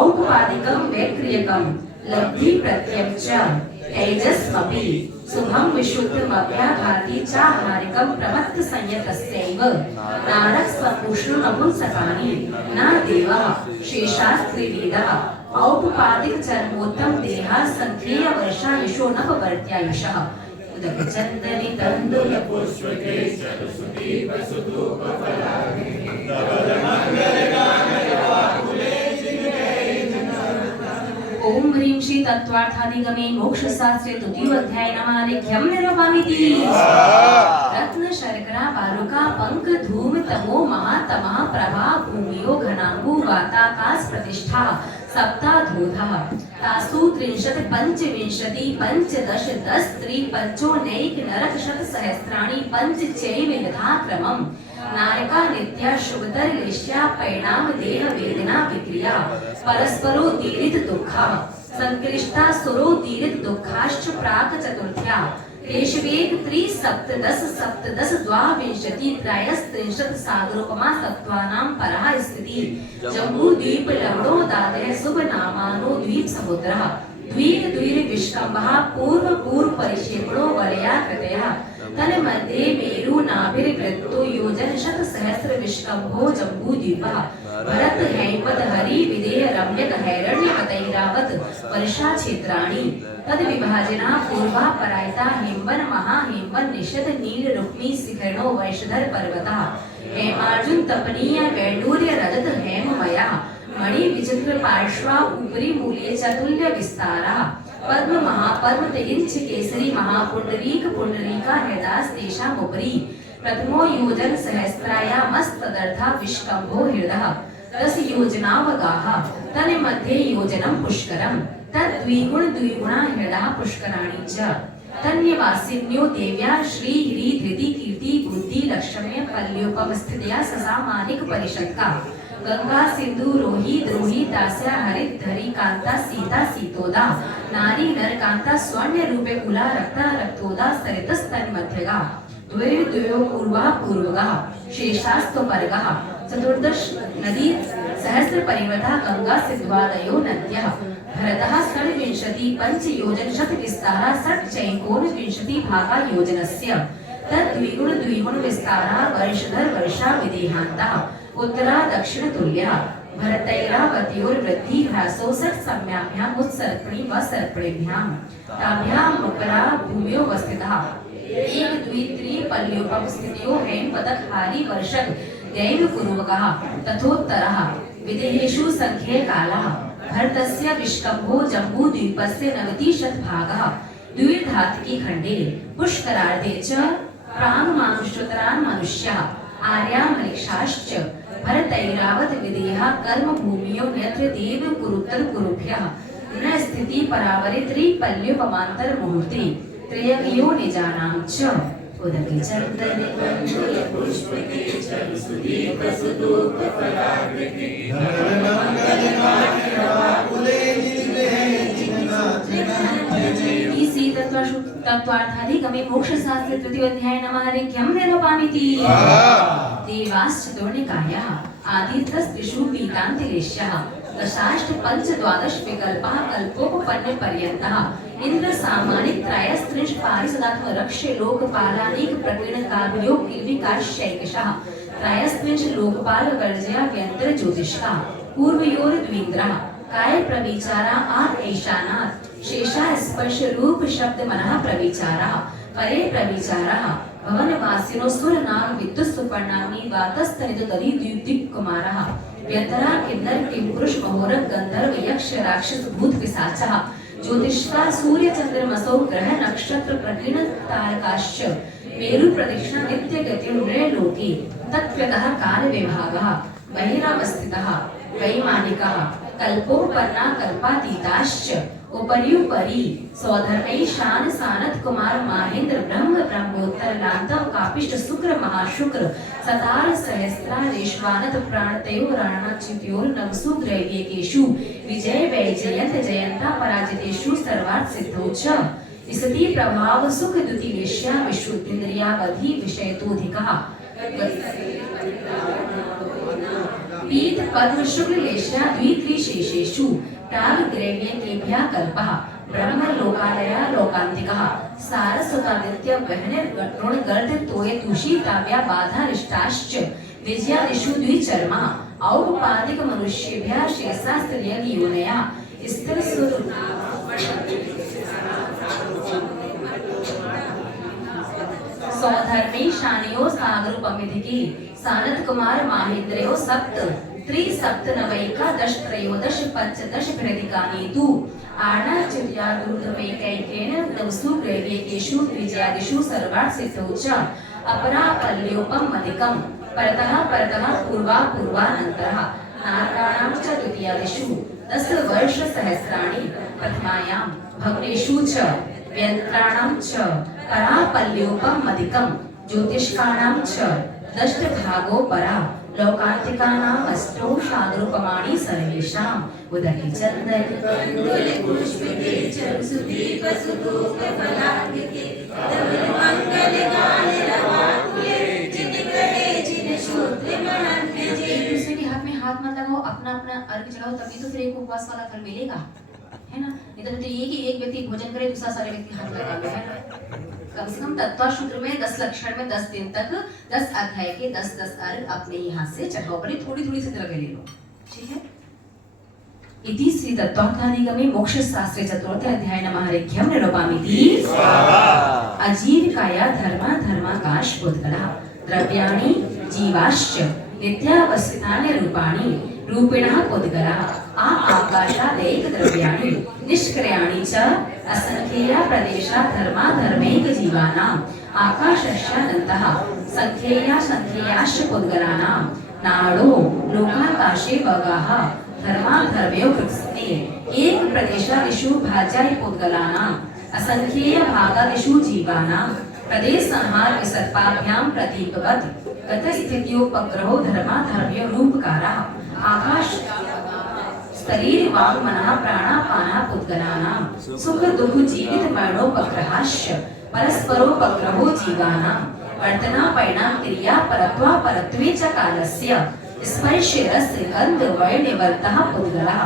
औपपादिकं वैक्रियकं लब्धि प्रत्यय च तैजस्मपि शुभं विशुद्धमव्याघाति चाहारिकं प्रमत्त संयतस्यैव नारक सपुष्णु नपुंसकानि न देवः शेषास्त्रिवेदः औपपादिक चर्मोत्तम देहा संख्येय वर्षा विशो नववर्त्यायुषः उदकचन्दनि तण्डुल पुष्पके सरस्वती वसुधूपफलानि ओम ह्रीं श्री तत्त्वार्थादिगमे मोक्षशास्त्रे तृतीयोऽध्याय नमालेख्यं निर्वपामिति रत्न शर्करा बालुका पंक धूम तमो महातमः प्रभा भूमियो घनांगु वाताकाश प्रतिष्ठा सप्ताधूतः तासु त्रिंशत् पंचविंशति पंचदश दश त्रिपंचोनैक नरक शत सहस्राणि पंच चैव यथाक्रमम् नारिका नित्या शुभतर लेश्या परिणाम देह वेदना विक्रिया परस्परो दीरित दुःखः संक्लिष्टा सुरो दीरित दुःखाश्च प्राक चतुर्थ्या क्लेशवेग त्रिसप्तदश सप्तदश द्वाविंशति त्रयस्त्रिंशत् सागरोपमा सत्त्वानां परः स्थिति जम्बूद्वीप लवणो दादय शुभ नामानो द्वीप समुद्रः द्वीर विष्कम्भः पूर्व परिक्षेपणो वलया कृतयः तन्मध्ये मेरु नाभिर्वृत्तो योजन शत सहस्र विष्कम्भो जम्बूद्वीपः भरत हैपद हरि विदेह रम्यक हैरण्यवतैरावत वर्षा क्षेत्राणि तद विभाजना पूर्वा परायता हेमवन महाहेमवन निषद नील रुक्मी शिखरणो वैशधर पर्वतः हेमार्जुन तपनीय वैडूर्य रजत हेममया मणि विचित्र पार्श्वा उपरि मूल्ये चतुल्य विस्तारः पद्म महापर्वत इंच केसरी महापुंडरीक पुंडरीका हृदास तेषामुपरि प्रथमो योजन सहस्रायामस्तदर्था विष्कम्भो हृदः दश योजनावगाः तन्मध्ये योजनं पुष्करम् तद्द्विगुणा हृदः पुष्कराणि च तन्यवासिन्यो देव्या श्री ह्री धृति कीर्ति बुद्धि लक्ष्म्य पल्योपमस्थितया ससामानिक परिषत्का गंगा सिंधु रोही द्रोही दास्या हरित धरी कांता सीता सीतोदा नारी नर कांता स्वर्ण रूपे कुला रक्ता रक्तोदा सरितस्तन्मध्यगा द्वयो पूर्वा पूर्वगा शेषास्तो परगः चतुर्दश नदी सहस्र परिवर्ता गंगा सिद्ध्वादयो नद्यः भरतः षड्विंशति पंच योजन शत विस्तारा षट् चैकोन विंशति भागा योजनस्य तद्द्विगुण विस्तारा वर्षधर वर्षा विदेहान्तः उत्तरा दक्षिण तुल्या भरतैरावत्योर्वृद्धि ह्रासो सम्याभ्याम उत्सर्पणी व सर्पणेभ्यां ताभ्यां मुकरा भूम्यो वस्थितः एक द्वित्रि पल्योपम स्थितियो हैन पदकहारी वर्षक दैव पूर्वकः तथोत्तरः विदेहेषु संख्ये कालः भरतस्य विष्कम्भो जम्बू द्वीपस्य 90% द्विधातुकी खंडे पुष्करार्धे च प्राङ्मानुष्योत्तरान् मनुष्याः आर्यामनिक्षाश्च भरतैरावत विदेहा कर्म भूमियो नेत्र देव कुरुत्तर कुरुभ्यः न स्थिति परावरित्री पल्योपमांतर मुहूर्ते त्रयगियो निजानां च उदके चंदने मंजुल पुष्पके चल सुदीप सुदूप फलाग्रके इसी तत्वार्थाधिगमे मोक्षशास्त्रे तृतीय अध्याय नमः निरूपामिति देवाश्चतुर्निकायः आदित्यस्त्रिषु पीतान्तिलेश्यः दशाष्ट पंच द्वादश विकल्पः कल्पोपपन्नपर्यन्तः इंद्र सामानिक त्रयस्त्रिंश पारिषदात्म रक्ष्य लोकपालानीक प्रकीर्ण काव्योग निर्विकाश्यैकशः त्रयस्त्रिंश लोकपाल वर्जया व्यंतर ज्योतिष्का पूर्वयोर द्विन्द्रः काय प्रविचारा आ ऐशानात् शेषा स्पर्श रूप शब्द मनः प्रविचारा परे प्रविचारा भवनवासिनो सुरनाम विद्युत सुपर्णाग्नि वातस्तनित दधि द्युतिक कुमारः व्यंतरा किन्नर किंपुरुष महोरक गंधर्व यक्ष राक्षस भूत पिशाचः ज्योतिष्का सूर्य चंद्रमसो ग्रह नक्षत्र प्रकीर्ण तारकाश्च मेरु प्रदक्षिणा नित्य गतिर्नृ लोके तत्त्वतः काल विभागः बहिरावस्थितः वैमानिकः कल्पोपन्ना कल्पातीताश्च उपर्युपरि स्वधर्मैशान सानत कुमार महेंद्र ब्रह्म ब्रह्मोत्तर लांतव कापिष्ट शुक्र महाशुक्र सतार सहस्रा रेश्वानत प्राणतयो राणाच्युत्योर नवसु द्रव्यकेषु विजय वैजयंत जयंता पराजितेषु सर्वार्थ सिद्धौ च इसति प्रभाव सुख द्युतिवेश्या विश्रुतिन्द्रियावधि विषयतोधिकः पीत पद्म शुक्ल लेश्या द्वित्रि शेषेषु टाग ग्रेण्य केभ्यः कल्पः ब्रह्म लोकालया लोकांतिकः सारस्वतादित्य बहने ऋण गर्द तोये तुषी ताव्या बाधा रिष्टाश्च विजयादिषु द्विचर्मा औपपादिक मनुष्येभ्यः शेषा स्त्रियग योनया स्थिर सुर सौधर्मी शानियो सागरूपमिधिकी सानत कुमार महेंद्रयो सप्त त्रिसप्त नवैका दश त्रयोदश पंचदश प्रदिकानि तु आर्णाचिर्या दुर्धमैकैकेन नवसु ग्रव्यकेषु द्विजयादिषु सर्वार्थ सिद्धौ च अपरा पल्योपम मदिकं परतः परतः पूर्वा पूर्वानन्तरः नारकाणां च द्वितीयादिषु 10 वर्ष सहस्राणि प्रथमायां भग्नेषु च व्यन्त्राणां च परा पल्योपम मदिकं ज्योतिष्काणां च 10 भागो परा लोकांतिकानां अष्टौ शादरूपमाणि सर्वेषाम् उदके चंदन कंदुल पुष्पके चल सुदीप सुदूप फलाग्रके धवल मंगल गान रवाकुले जिन कहे जिन शूद्र महन्य जे दूसरे के हाथ में हाथ मत लगाओ अपना अपना अर्घ चढ़ाओ तभी तो फिर एक उपवास वाला फल मिलेगा है ना। इधर तो ये कि एक व्यक्ति भोजन करे दूसरा सारे व्यक्ति हाथ लगाए है ना। कम से कम तत्वाशुद्र में 10 लक्षण में 10 दिन तक 10 अध्याय के 10-10 अर्घ अपने ही हाथ से चढ़ाओ, पर थोड़ी-थोड़ी सी तरह ले लो, ठीक है। इति श्री तत्वार्थाधिगमे मोक्षशास्त्रे चतुर्थ अध्याय नमः निरूपामिति अजीविकाया धर्माकाश पुद्गलः द्रव्याणि जीवाश्च नित्यावस्थितानि रूपाणि रूपिणः पुद्गलः आकाशादेक द्रव्याणि निष्क्रियाणि च असंख्येया प्रदेशा धर्मैक जीवानाम् आकाशस्यानन्तः संख्येयाश्च पुद्गलानां नाडो लोकाकाशे वगाः धर्माधर्मयो कृत्स्ते एक प्रदेशादिषु भाज्याय पुद्गलानाम् असंख्येय भागादिषु जीवानां प्रदेश संहार विसर्पाभ्यां प्रतीकवत् गतस्थित्योपग्रहो धर्माधर्मयो रूपकारः आकाश शरीर वाक् मनः प्राणापानः पुद्गलानां सुख दुःख जीवित मरणोपग्रहाश्च परस्परोपग्रहो जीवानां वर्तना क्रिया परत्वा परत्वे च कालस्य स्पर्श रस गंध वर्ण वर्तः पुद्गलः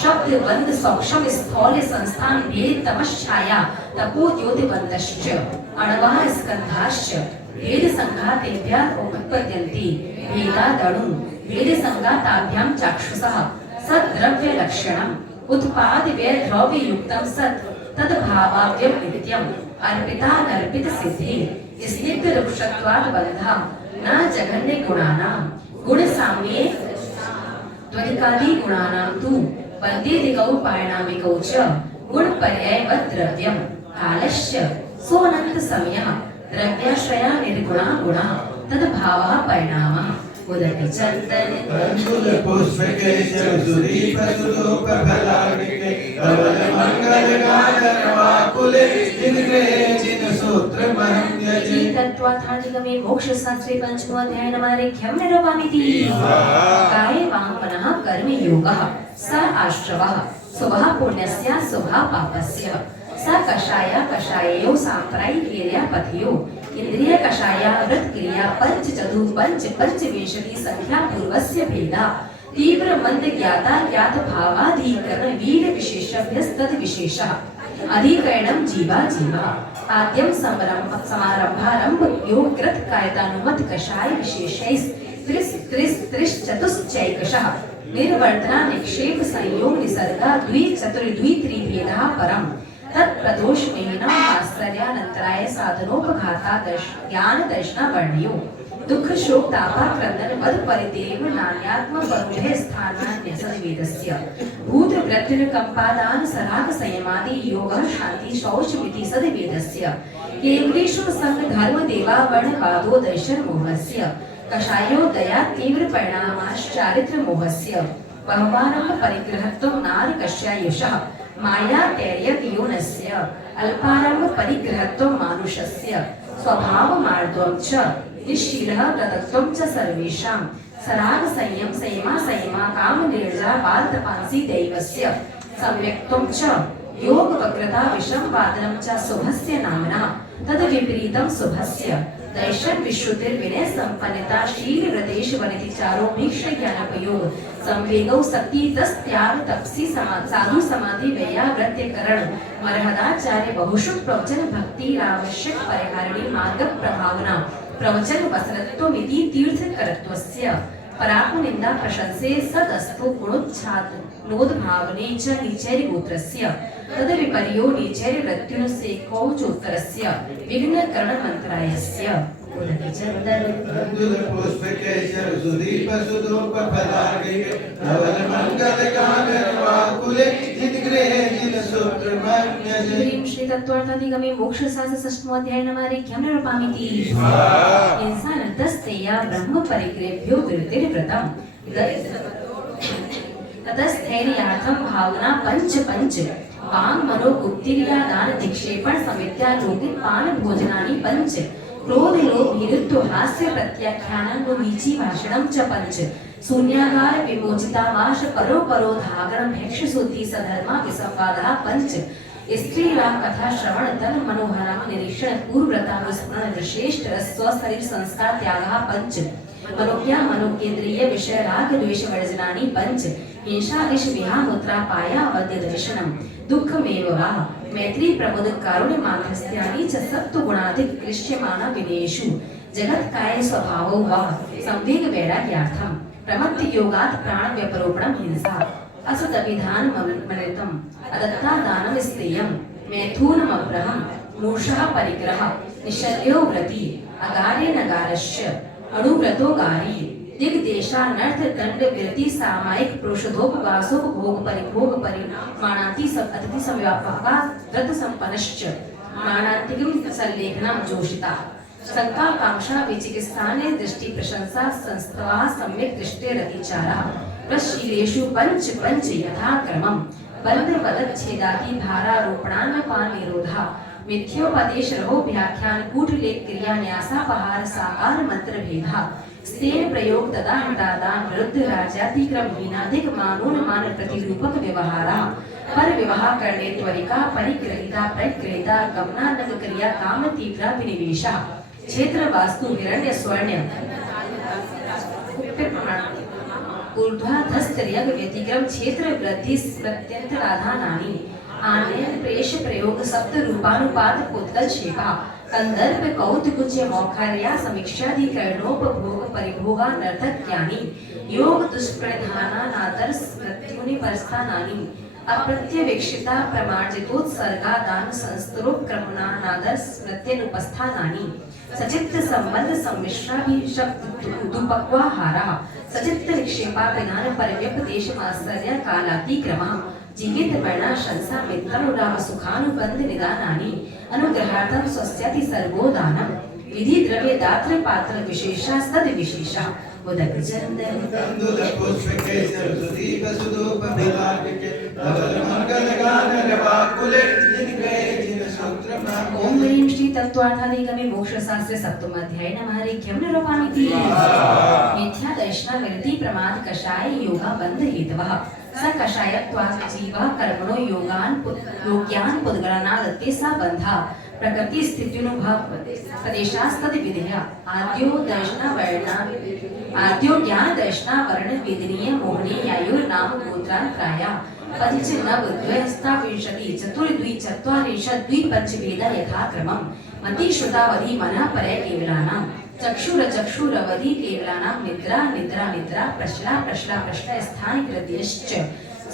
शब्द बंध सौक्षम स्थौल्य संस्थान भेद तमश्छाया तपो द्योतिबंधश्च अणवः स्कंधाश्च भेद संघातेभ्यः उपपद्यन्ते भेदादणु वेद संगाताभ्यां चाक्षुषः सद्द्रव्य लक्षणम् उत्पाद व्यय द्रव्य युक्तम सत् तद्भावाव्यम नित्यम अर्पितानर्पित सिद्धि स्निग्ध रुक्षत्वाद बंधा न जघन्य गुणानां गुण साम्ये द्वैकादि गुणानां तु वन्देदिकौ पारिणामिकौ च गुण पर्यायवत् द्रव्यम कालस्य सोऽनन्त समयः द्रव्याश्रया निर्गुणा गुणा तद्भावः परिणामः उदति चन्दन पंचुल पुष्प केशर सुदीप सुधूप फलार्णिके धवल मंगल गाधर्वा कुले जिनके जिन सूत्र महन्यजे तत्त्वार्थाधिगमे मोक्ष शास्त्रे पंचमो अध्याय नमारेख्यं निरूपयामि काये वाङ् मनः कर्म योगः स आश्रवः शुभः पुण्यस्य शुभः पापस्य स कषाय कषाययो सांप्रदायिक क्रिया पथियो इंद्रिय कषाया व्रत क्रिया पंच चतु पंच पंचविंशति संख्या पूर्वस्य भेदा तीव्र मंद ज्ञाता ज्ञात भावाधिकरण वीर विशेषभ्यस्तद विशेषः अधिकरणं जीवा जीवा आद्यम समारंभारंभ योग कृत कायतानुमत कषाय विशेषैः त्रिस चतुश्चैकशः निर्वर्तना निक्षेप संयोग निसर्गा द्वि चतुर द्वि त्रिभेदः परम् तत्प्रदोष मेहिना आश्चर्यानंतराय साधनोपघाता ज्ञान दर्शना वर्णयो दुख शोक तापा क्रंदन वद परिदेव नान्यात्म बहुजह स्थानान्य सद्वेदस्य भूत वृत्तिर कंपादान सराग संयमादि योग शांति शौच विधि सद्वेदस्य केवलेषु संग धर्म देवा वर्ण वादो दर्शन मोहस्य कषायो दया तीव्र परिणामाश्चारित्र मोहस्य बहुमानम परिग्रहत्वं नार कश्यायुषः माया तैर्यक योनस्य अल्पारंभ परिग्रहत्वं मानुषस्य स्वभाव मार्दवं च निश्शीलः ततत्वं च सर्वेषां सराग संयम संयमा संयमा काम निर्जा बाल तपांसी दैवस्य सम्यक्त्वं च योग वक्रता विषम वादनं च शुभस्य नामना तद विपरीतं शुभस्य दर्शन विश्रुतिर विनय संपन्नता शील हृदेश वनिति चारो मीक्ष ज्ञानपयोग संवेगौ शक्ति तस् त्याग तपसी साधु समाधि वैयाव्रत्य करण मरहदाचार्य बहुशुभ प्रवचन भक्ति आवश्यक परिहारिणी मार्ग प्रभावना प्रवचन वसनत्वमिति तीर्थ करत्वस्य परात्म निंदा प्रशंसे सदस्तु गुणोच्छाद नोद भावने च निचैर गोत्रस्य तद विपर्यो निचैर वृत्युन सेको चोत्तरस्य विघ्न करण मंत्रायस्य उदति चंदन पंचुल पुष्प केशर सुदीप सुधूप फलार्णिके धवल मंगल गाधर्वा कुले जिनके जिन सूत्र महन्यजे श्री श्री तत्त्वार्थाधिगमे मोक्ष शास्त्र षष्ठमो अध्याय नमारेख्यं निरूपयामि इंसानतस्तेया ब्रह्म परिग्रहेभ्यो विरतिर् व्रतम् ततस्थैर्यार्थं भावना पंच पंच वांग मनो गुप्तिर्या दान निक्षेपण समित्या लोकित पान भोजनानि पंच क्रोध लोभ भीरुत्व हास्य प्रत्याख्यानं वीची भाषणं च पंच शून्यागार विमोचिता वाश परो परो धागणं भेक्ष शुद्धि सधर्मा विसंवादः पंच स्त्री राग कथा श्रवण तन मनोहरा निरीक्षण पूर्व व्रता विस्मरण विशेष रस्व शरीर संस्कार त्यागः पंच मनोज्ञा मनोकेंद्रीय विषय राग द्वेष वर्जनानि पंच हिंसा दिश विहामुत्रा पाया अवद्य दर्शनम दुःखमेव वा मैत्री प्रमुद कारुण्य माध्यस्थ्यानि च सत्व गुणाधिक कृष्यमाना विनेषु जगत काय स्वभावो वा संवेग वैराग्यार्थम प्रमत्त योगात् प्राण व्यपरोपणम हिंसा असत अभिधान मनितम अदत्ता दानम स्त्रियम मैथुनम अब्रहम मूषः परिग्रह निशल्यो व्रति अगारे नगारस्य अणुव्रतो गारी दिग्देशानर्थ दंड विरति सामायिक प्रोषधोपवासोप भोग परिभोग परिमाणाति सब अतिथि संव्यापका व्रत संपन्नश्च मानांतिकं सल्लेखनं जोषिता संकाकांक्षा विचिकित्साने दृष्टि प्रशंसा संस्तवा सम्यक दृष्टे रतिचारा प्रशीलेषु पंच पंच यथा क्रमं बंध वदत छेदाति भारारोपणान पान निरोधा मिथ्योपदेश रहो व्याख्यान कूट लेख क्रिया न्यासापहार साकार मंत्र भेदा स्तेन प्रयोग तदा हटादान विरुद्ध राज्यातिक्रम हीनाधिक मानून मान प्रतिरूपक व्यवहारा पर विवाह करने त्वरिका परिग्रहिता प्रग्रहिता गमनानक क्रिया काम तीव्रा विनिवेशा क्षेत्र वास्तु हिरण्य स्वर्ण ऊर्ध्वाधस्तर्यग व्यतिक्रम क्षेत्र वृद्धि प्रत्यंत राधानानि आनयन प्रेष प्रयोग सप्त रूपानुपात पुद्गल शेपा कंदर्प कौतुकुच्य मौखार्या समीक्षाधिकरणोपभोग परिभोगा नर्तक ज्ञानी योग दुष्प्रधाना नादर्श मृत्युनि परस्थानानि अप्रत्यवेक्षिता प्रमार्जितोत्सर्गा दान संस्तरोक्रमणा नादर्श नृत्यनुपस्थानानि सचित्त संबंध सम्मिश्राभिषक्तुपक्वाहारा सचित्त विक्षेपा विधान परिव्यपदेश मात्सर्य कालातिक्रमा जीवित वर्णा शंसा मित्रानुराग सुखानुबंध निदानानि अनुग्रहार्थं स्वस्याति सर्वोदानं विधि द्रव्य दात्र पात्र विशेषा सद विशेषा उदक चंदन कंदुल पुष्प केसर सुदीप सुदूप विलाप के धवल मंगल गान रवाकुले जिनके जिन सूत्र में ओम ह्रीं श्री तत्वार्थाधिगमे मोक्ष शास्त्रे सप्तम अध्याय नमः ऋग्यं निरूपयामि मिथ्या दर्शन विरति प्रमाद कषाय योगा बंध हेतवः स कषायत्वात् जीवा कर्मणो योग्यान पुद्गणना दत्ते सा बंधा प्रकृति स्थित्युनुभव प्रदेशास्तद विधेय आद्यो ज्ञान दर्शना वर्ण वेदनीय मोहनीय यायुर नाम गोत्रांतराया पंच नव द्वयस्ताविंशति चतुर्द्वि चत्वारिंशत् द्वि पंचवेद यथाक्रमम् मति श्रुतावधि मनः परय केवलानां चक्षुरवधि केवलानां निद्रा निद्रा निद्रा प्रश्ला प्रश्ला प्रश्न स्थान कृत्यश्च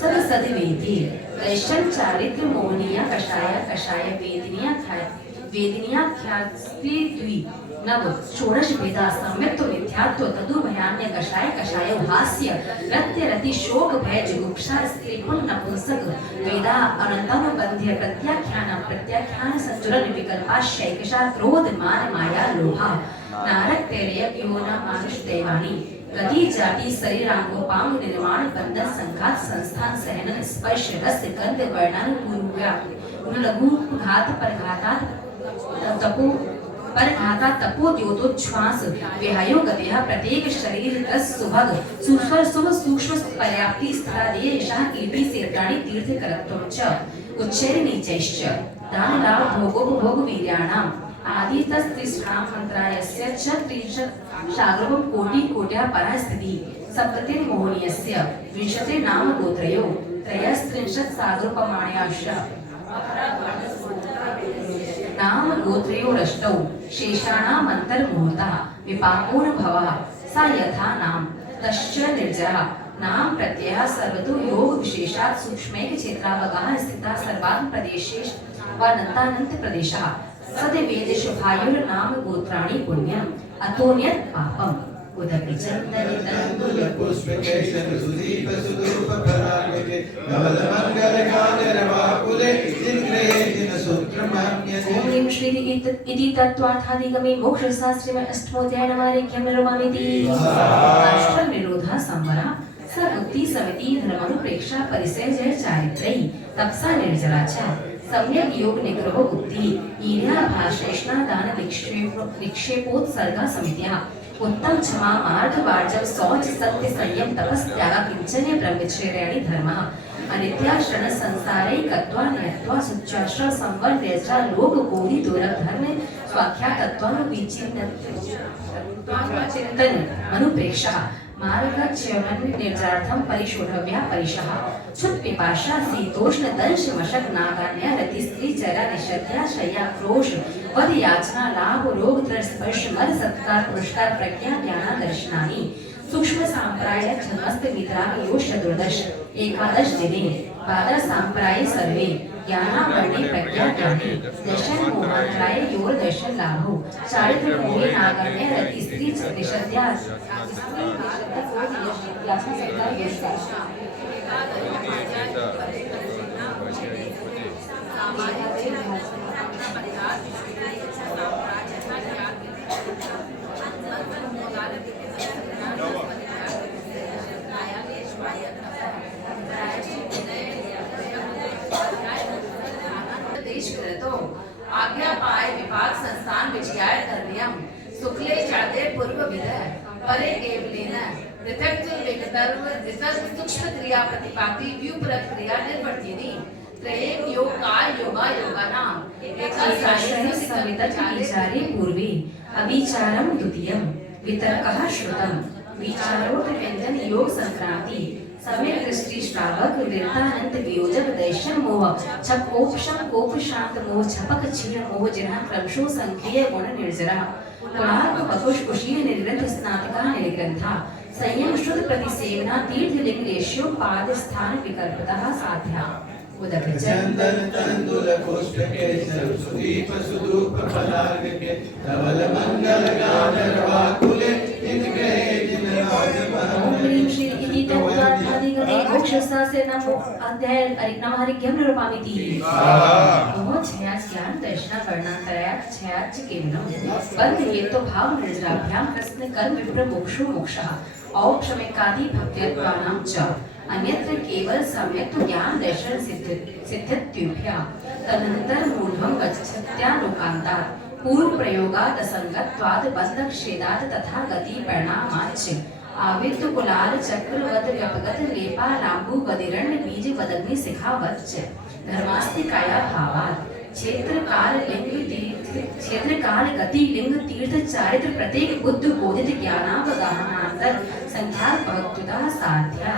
सद सदिवेति दर्शन चारित्र मोहनीय कषाय वेदिनियाख्यास्ति द्वि नव षोडश वेदा सम्यक्तो मिथ्यात्व तदुभयान्य कषाय भास्य रत्य शोक भय जुगुप्सा स्त्री पुण्य नपुंसक वेदा अनंतानुबंध्य प्रत्याख्यान संचरण विकल्पाशयकशा क्रोध मान माया लोभा नारक तेरयक योना मानुष देवानी गति जाति शरीरांगोपांग निर्माण बंधन संघात संस्थान सहनन स्पर्श रस गंध वर्णन पूर्व्या लघु घात परघाता तपो द्योतोच्छ्वास विहायो गतिः प्रत्येक शरीर रस सुभग सूक्ष्म पर्याप्ति स्थलादेय यशः कीर्ति सेत्राणि तीर्थ करत्वं च उच्चैर्नि चैश्च दान लाभ भोगोपभोग वीर्याणाम् आदि तस्तिष्ठां मन्त्रायस्य च त्रिंशत् शाग्रवं कोट्या परास्थिति सप्ततिर्मोहनीयस्य विंशते नाम गोत्रयो त्रयस्त्रिंशत् सागरोपमाणयाश्च नाम गोत्रयोरष्टौ शेषाणामन्तर्मुहूर्तः विपाकोऽनुभवः सा यथा नाम तश्च निर्जरः नाम प्रत्ययः सर्वतो योग विशेषात् सूक्ष्मैक क्षेत्रावगाः स्थितः सर्वान् प्रदेशेषु वानन्तानन्त प्रदेशः सद्वेद शुभायुर नाम गोत्राणि पुण्यम् अतोन्यत् पापम् उदपि चन्दनित कंदुल पुष्प केसर सुदीप सुदूप विलाप के धवल मंगल गान रवाकुले जिनके जिन सूत्र में ओम ह्रीं श्री इति तत्वार्थाधिगमे मोक्षशास्त्रे अष्टमोऽध्याय नमः ऋग्यं निरूपयामि अष्टम निरोधः संवरः सर्वोक्ति समिति धर्मानुप्रेक्षा परिचय जय चारित्रै तपसा निर्जरा च सम्यक योग निग्रहो बुद्धि ईर्ष्या भाषेष्णा दान विक्षेपोत्सर्गा समित्या उत्तम क्षमा मार्ग वार्जव शौच सत्य संयम तपस त्याग किंचन्य ब्रह्मचर्याणि धर्मः अनित्याश्रण संसारैकत्वा नियत्वा सुचाश्र संवर निर्जरा लोक बोधि दुर्लभ धर्म स्वाख्या तत्वानुविचिन्तन अनुप्रेक्षः मार्गच्यवन निर्जार्थं परिशोधव्या परिशः क्षुत् पिपाशा शीतोष्ण दंश मशक नागान्य रति स्त्री चरा निषद्या शय्या क्रोश वध याचना लाभ रोग त्रय स्पर्श मद सत्कार पुरस्कार प्रज्ञा ज्ञान दर्शनानि सूक्ष्म सांप्राय छन्दस्त वितराग योष दुर्दश एकादश दिने बादर सांप्राय सर्वे ज्ञानावर्णे प्रज्ञा ज्ञानी दर्शन मोहांतराय योर दर्शन लाभो चारित्र मोहे नागण्य रति स्त्री निषद्या आज्ञा पाए विभाग संस्थान विजयाय धर्म्यम शुक्ले चादे पूर्व विदय परे केवलेन पृथक्तुल विकतर्व वितर्क सूक्ष्म क्रिया प्रतिपाति व्युपरत क्रिया निर्वर्तिनी त्रयेक योग काल योगा योगानाम एकादश सवितच विचारे पूर्वे अविचारम द्वितीयम वितर्कः श्रुतम विचारोक्त व्यंजन योग संक्रांति सम्यक दृष्टि श्रावक वृत्तानंत वियोजक दैश्य मोह छपोपशम कोप शांत मोह छपक क्षीण मोह जिन्ह क्रमशो संक्रिय गुण निर्जरा गुणार्क पकुश कुशील निर्ग्रंथ स्नातका निर्ग्रंथा संयम शुद्ध प्रतिसेवना तीर्थ लिंग रेश्यो पाद स्थान विकल्पतः साध्या उदक चंदन तंदुल पुष्प केसर सुदीप सुधूप फलार्घ के धवल मंगल गान रवाकुले जिनग्रहे जिन ओम ह्रीं श्री इति तत्त्वार्थादिगते मोक्षशास्त्रे नमो अध्याय नमः हरिज्ञं निरूपामिति ओम छयाच ज्ञान दर्शन वर्णांतरायात छयाच केवलम बंध हेतु भाव निर्जराभ्याम कृष्ण कर्म विप्र मोक्षो मोक्षः औपशमेकादि भक्त्यत्वानां च अन्यत्र केवल सम्यक् ज्ञान दर्शन सिद्ध्यत्युभ्या तदनंतर मूढ़ं गच्छत्यालोकान्तात् पूर्व प्रयोगात् असंगत्वात् बंधक्षेदात् तथा गति परिणामाच्च आवित्त कुलाल चक्रवत व्यपगत लेपालाम्बु गदिरण्य बीज वदग्नि शिखावच्च धर्मास्तिकाया भावात् क्षेत्र काल गति लिंग तीर्थ चारित्र प्रत्येक बुद्ध बोधित ज्ञानावगाहनांतर संख्या भक्तुदा साध्या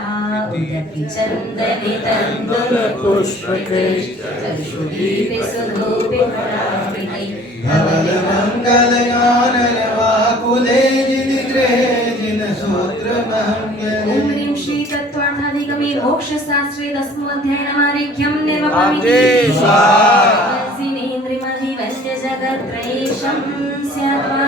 उद्यपि चंदने तंदुल पुष्पके चक्षुदीपे सुधूपे फलावृति धवल मंगल गान रवाकुले जिनग्रहे जिन सूत्र महंगले ओम ह्रीं श्री तत्त्वार्थादिगमे मोक्षशास्त्रे दशमोऽध्याय नमारिघ्यं निर्वपामिति जगत्त्रयीशं स्याद्वा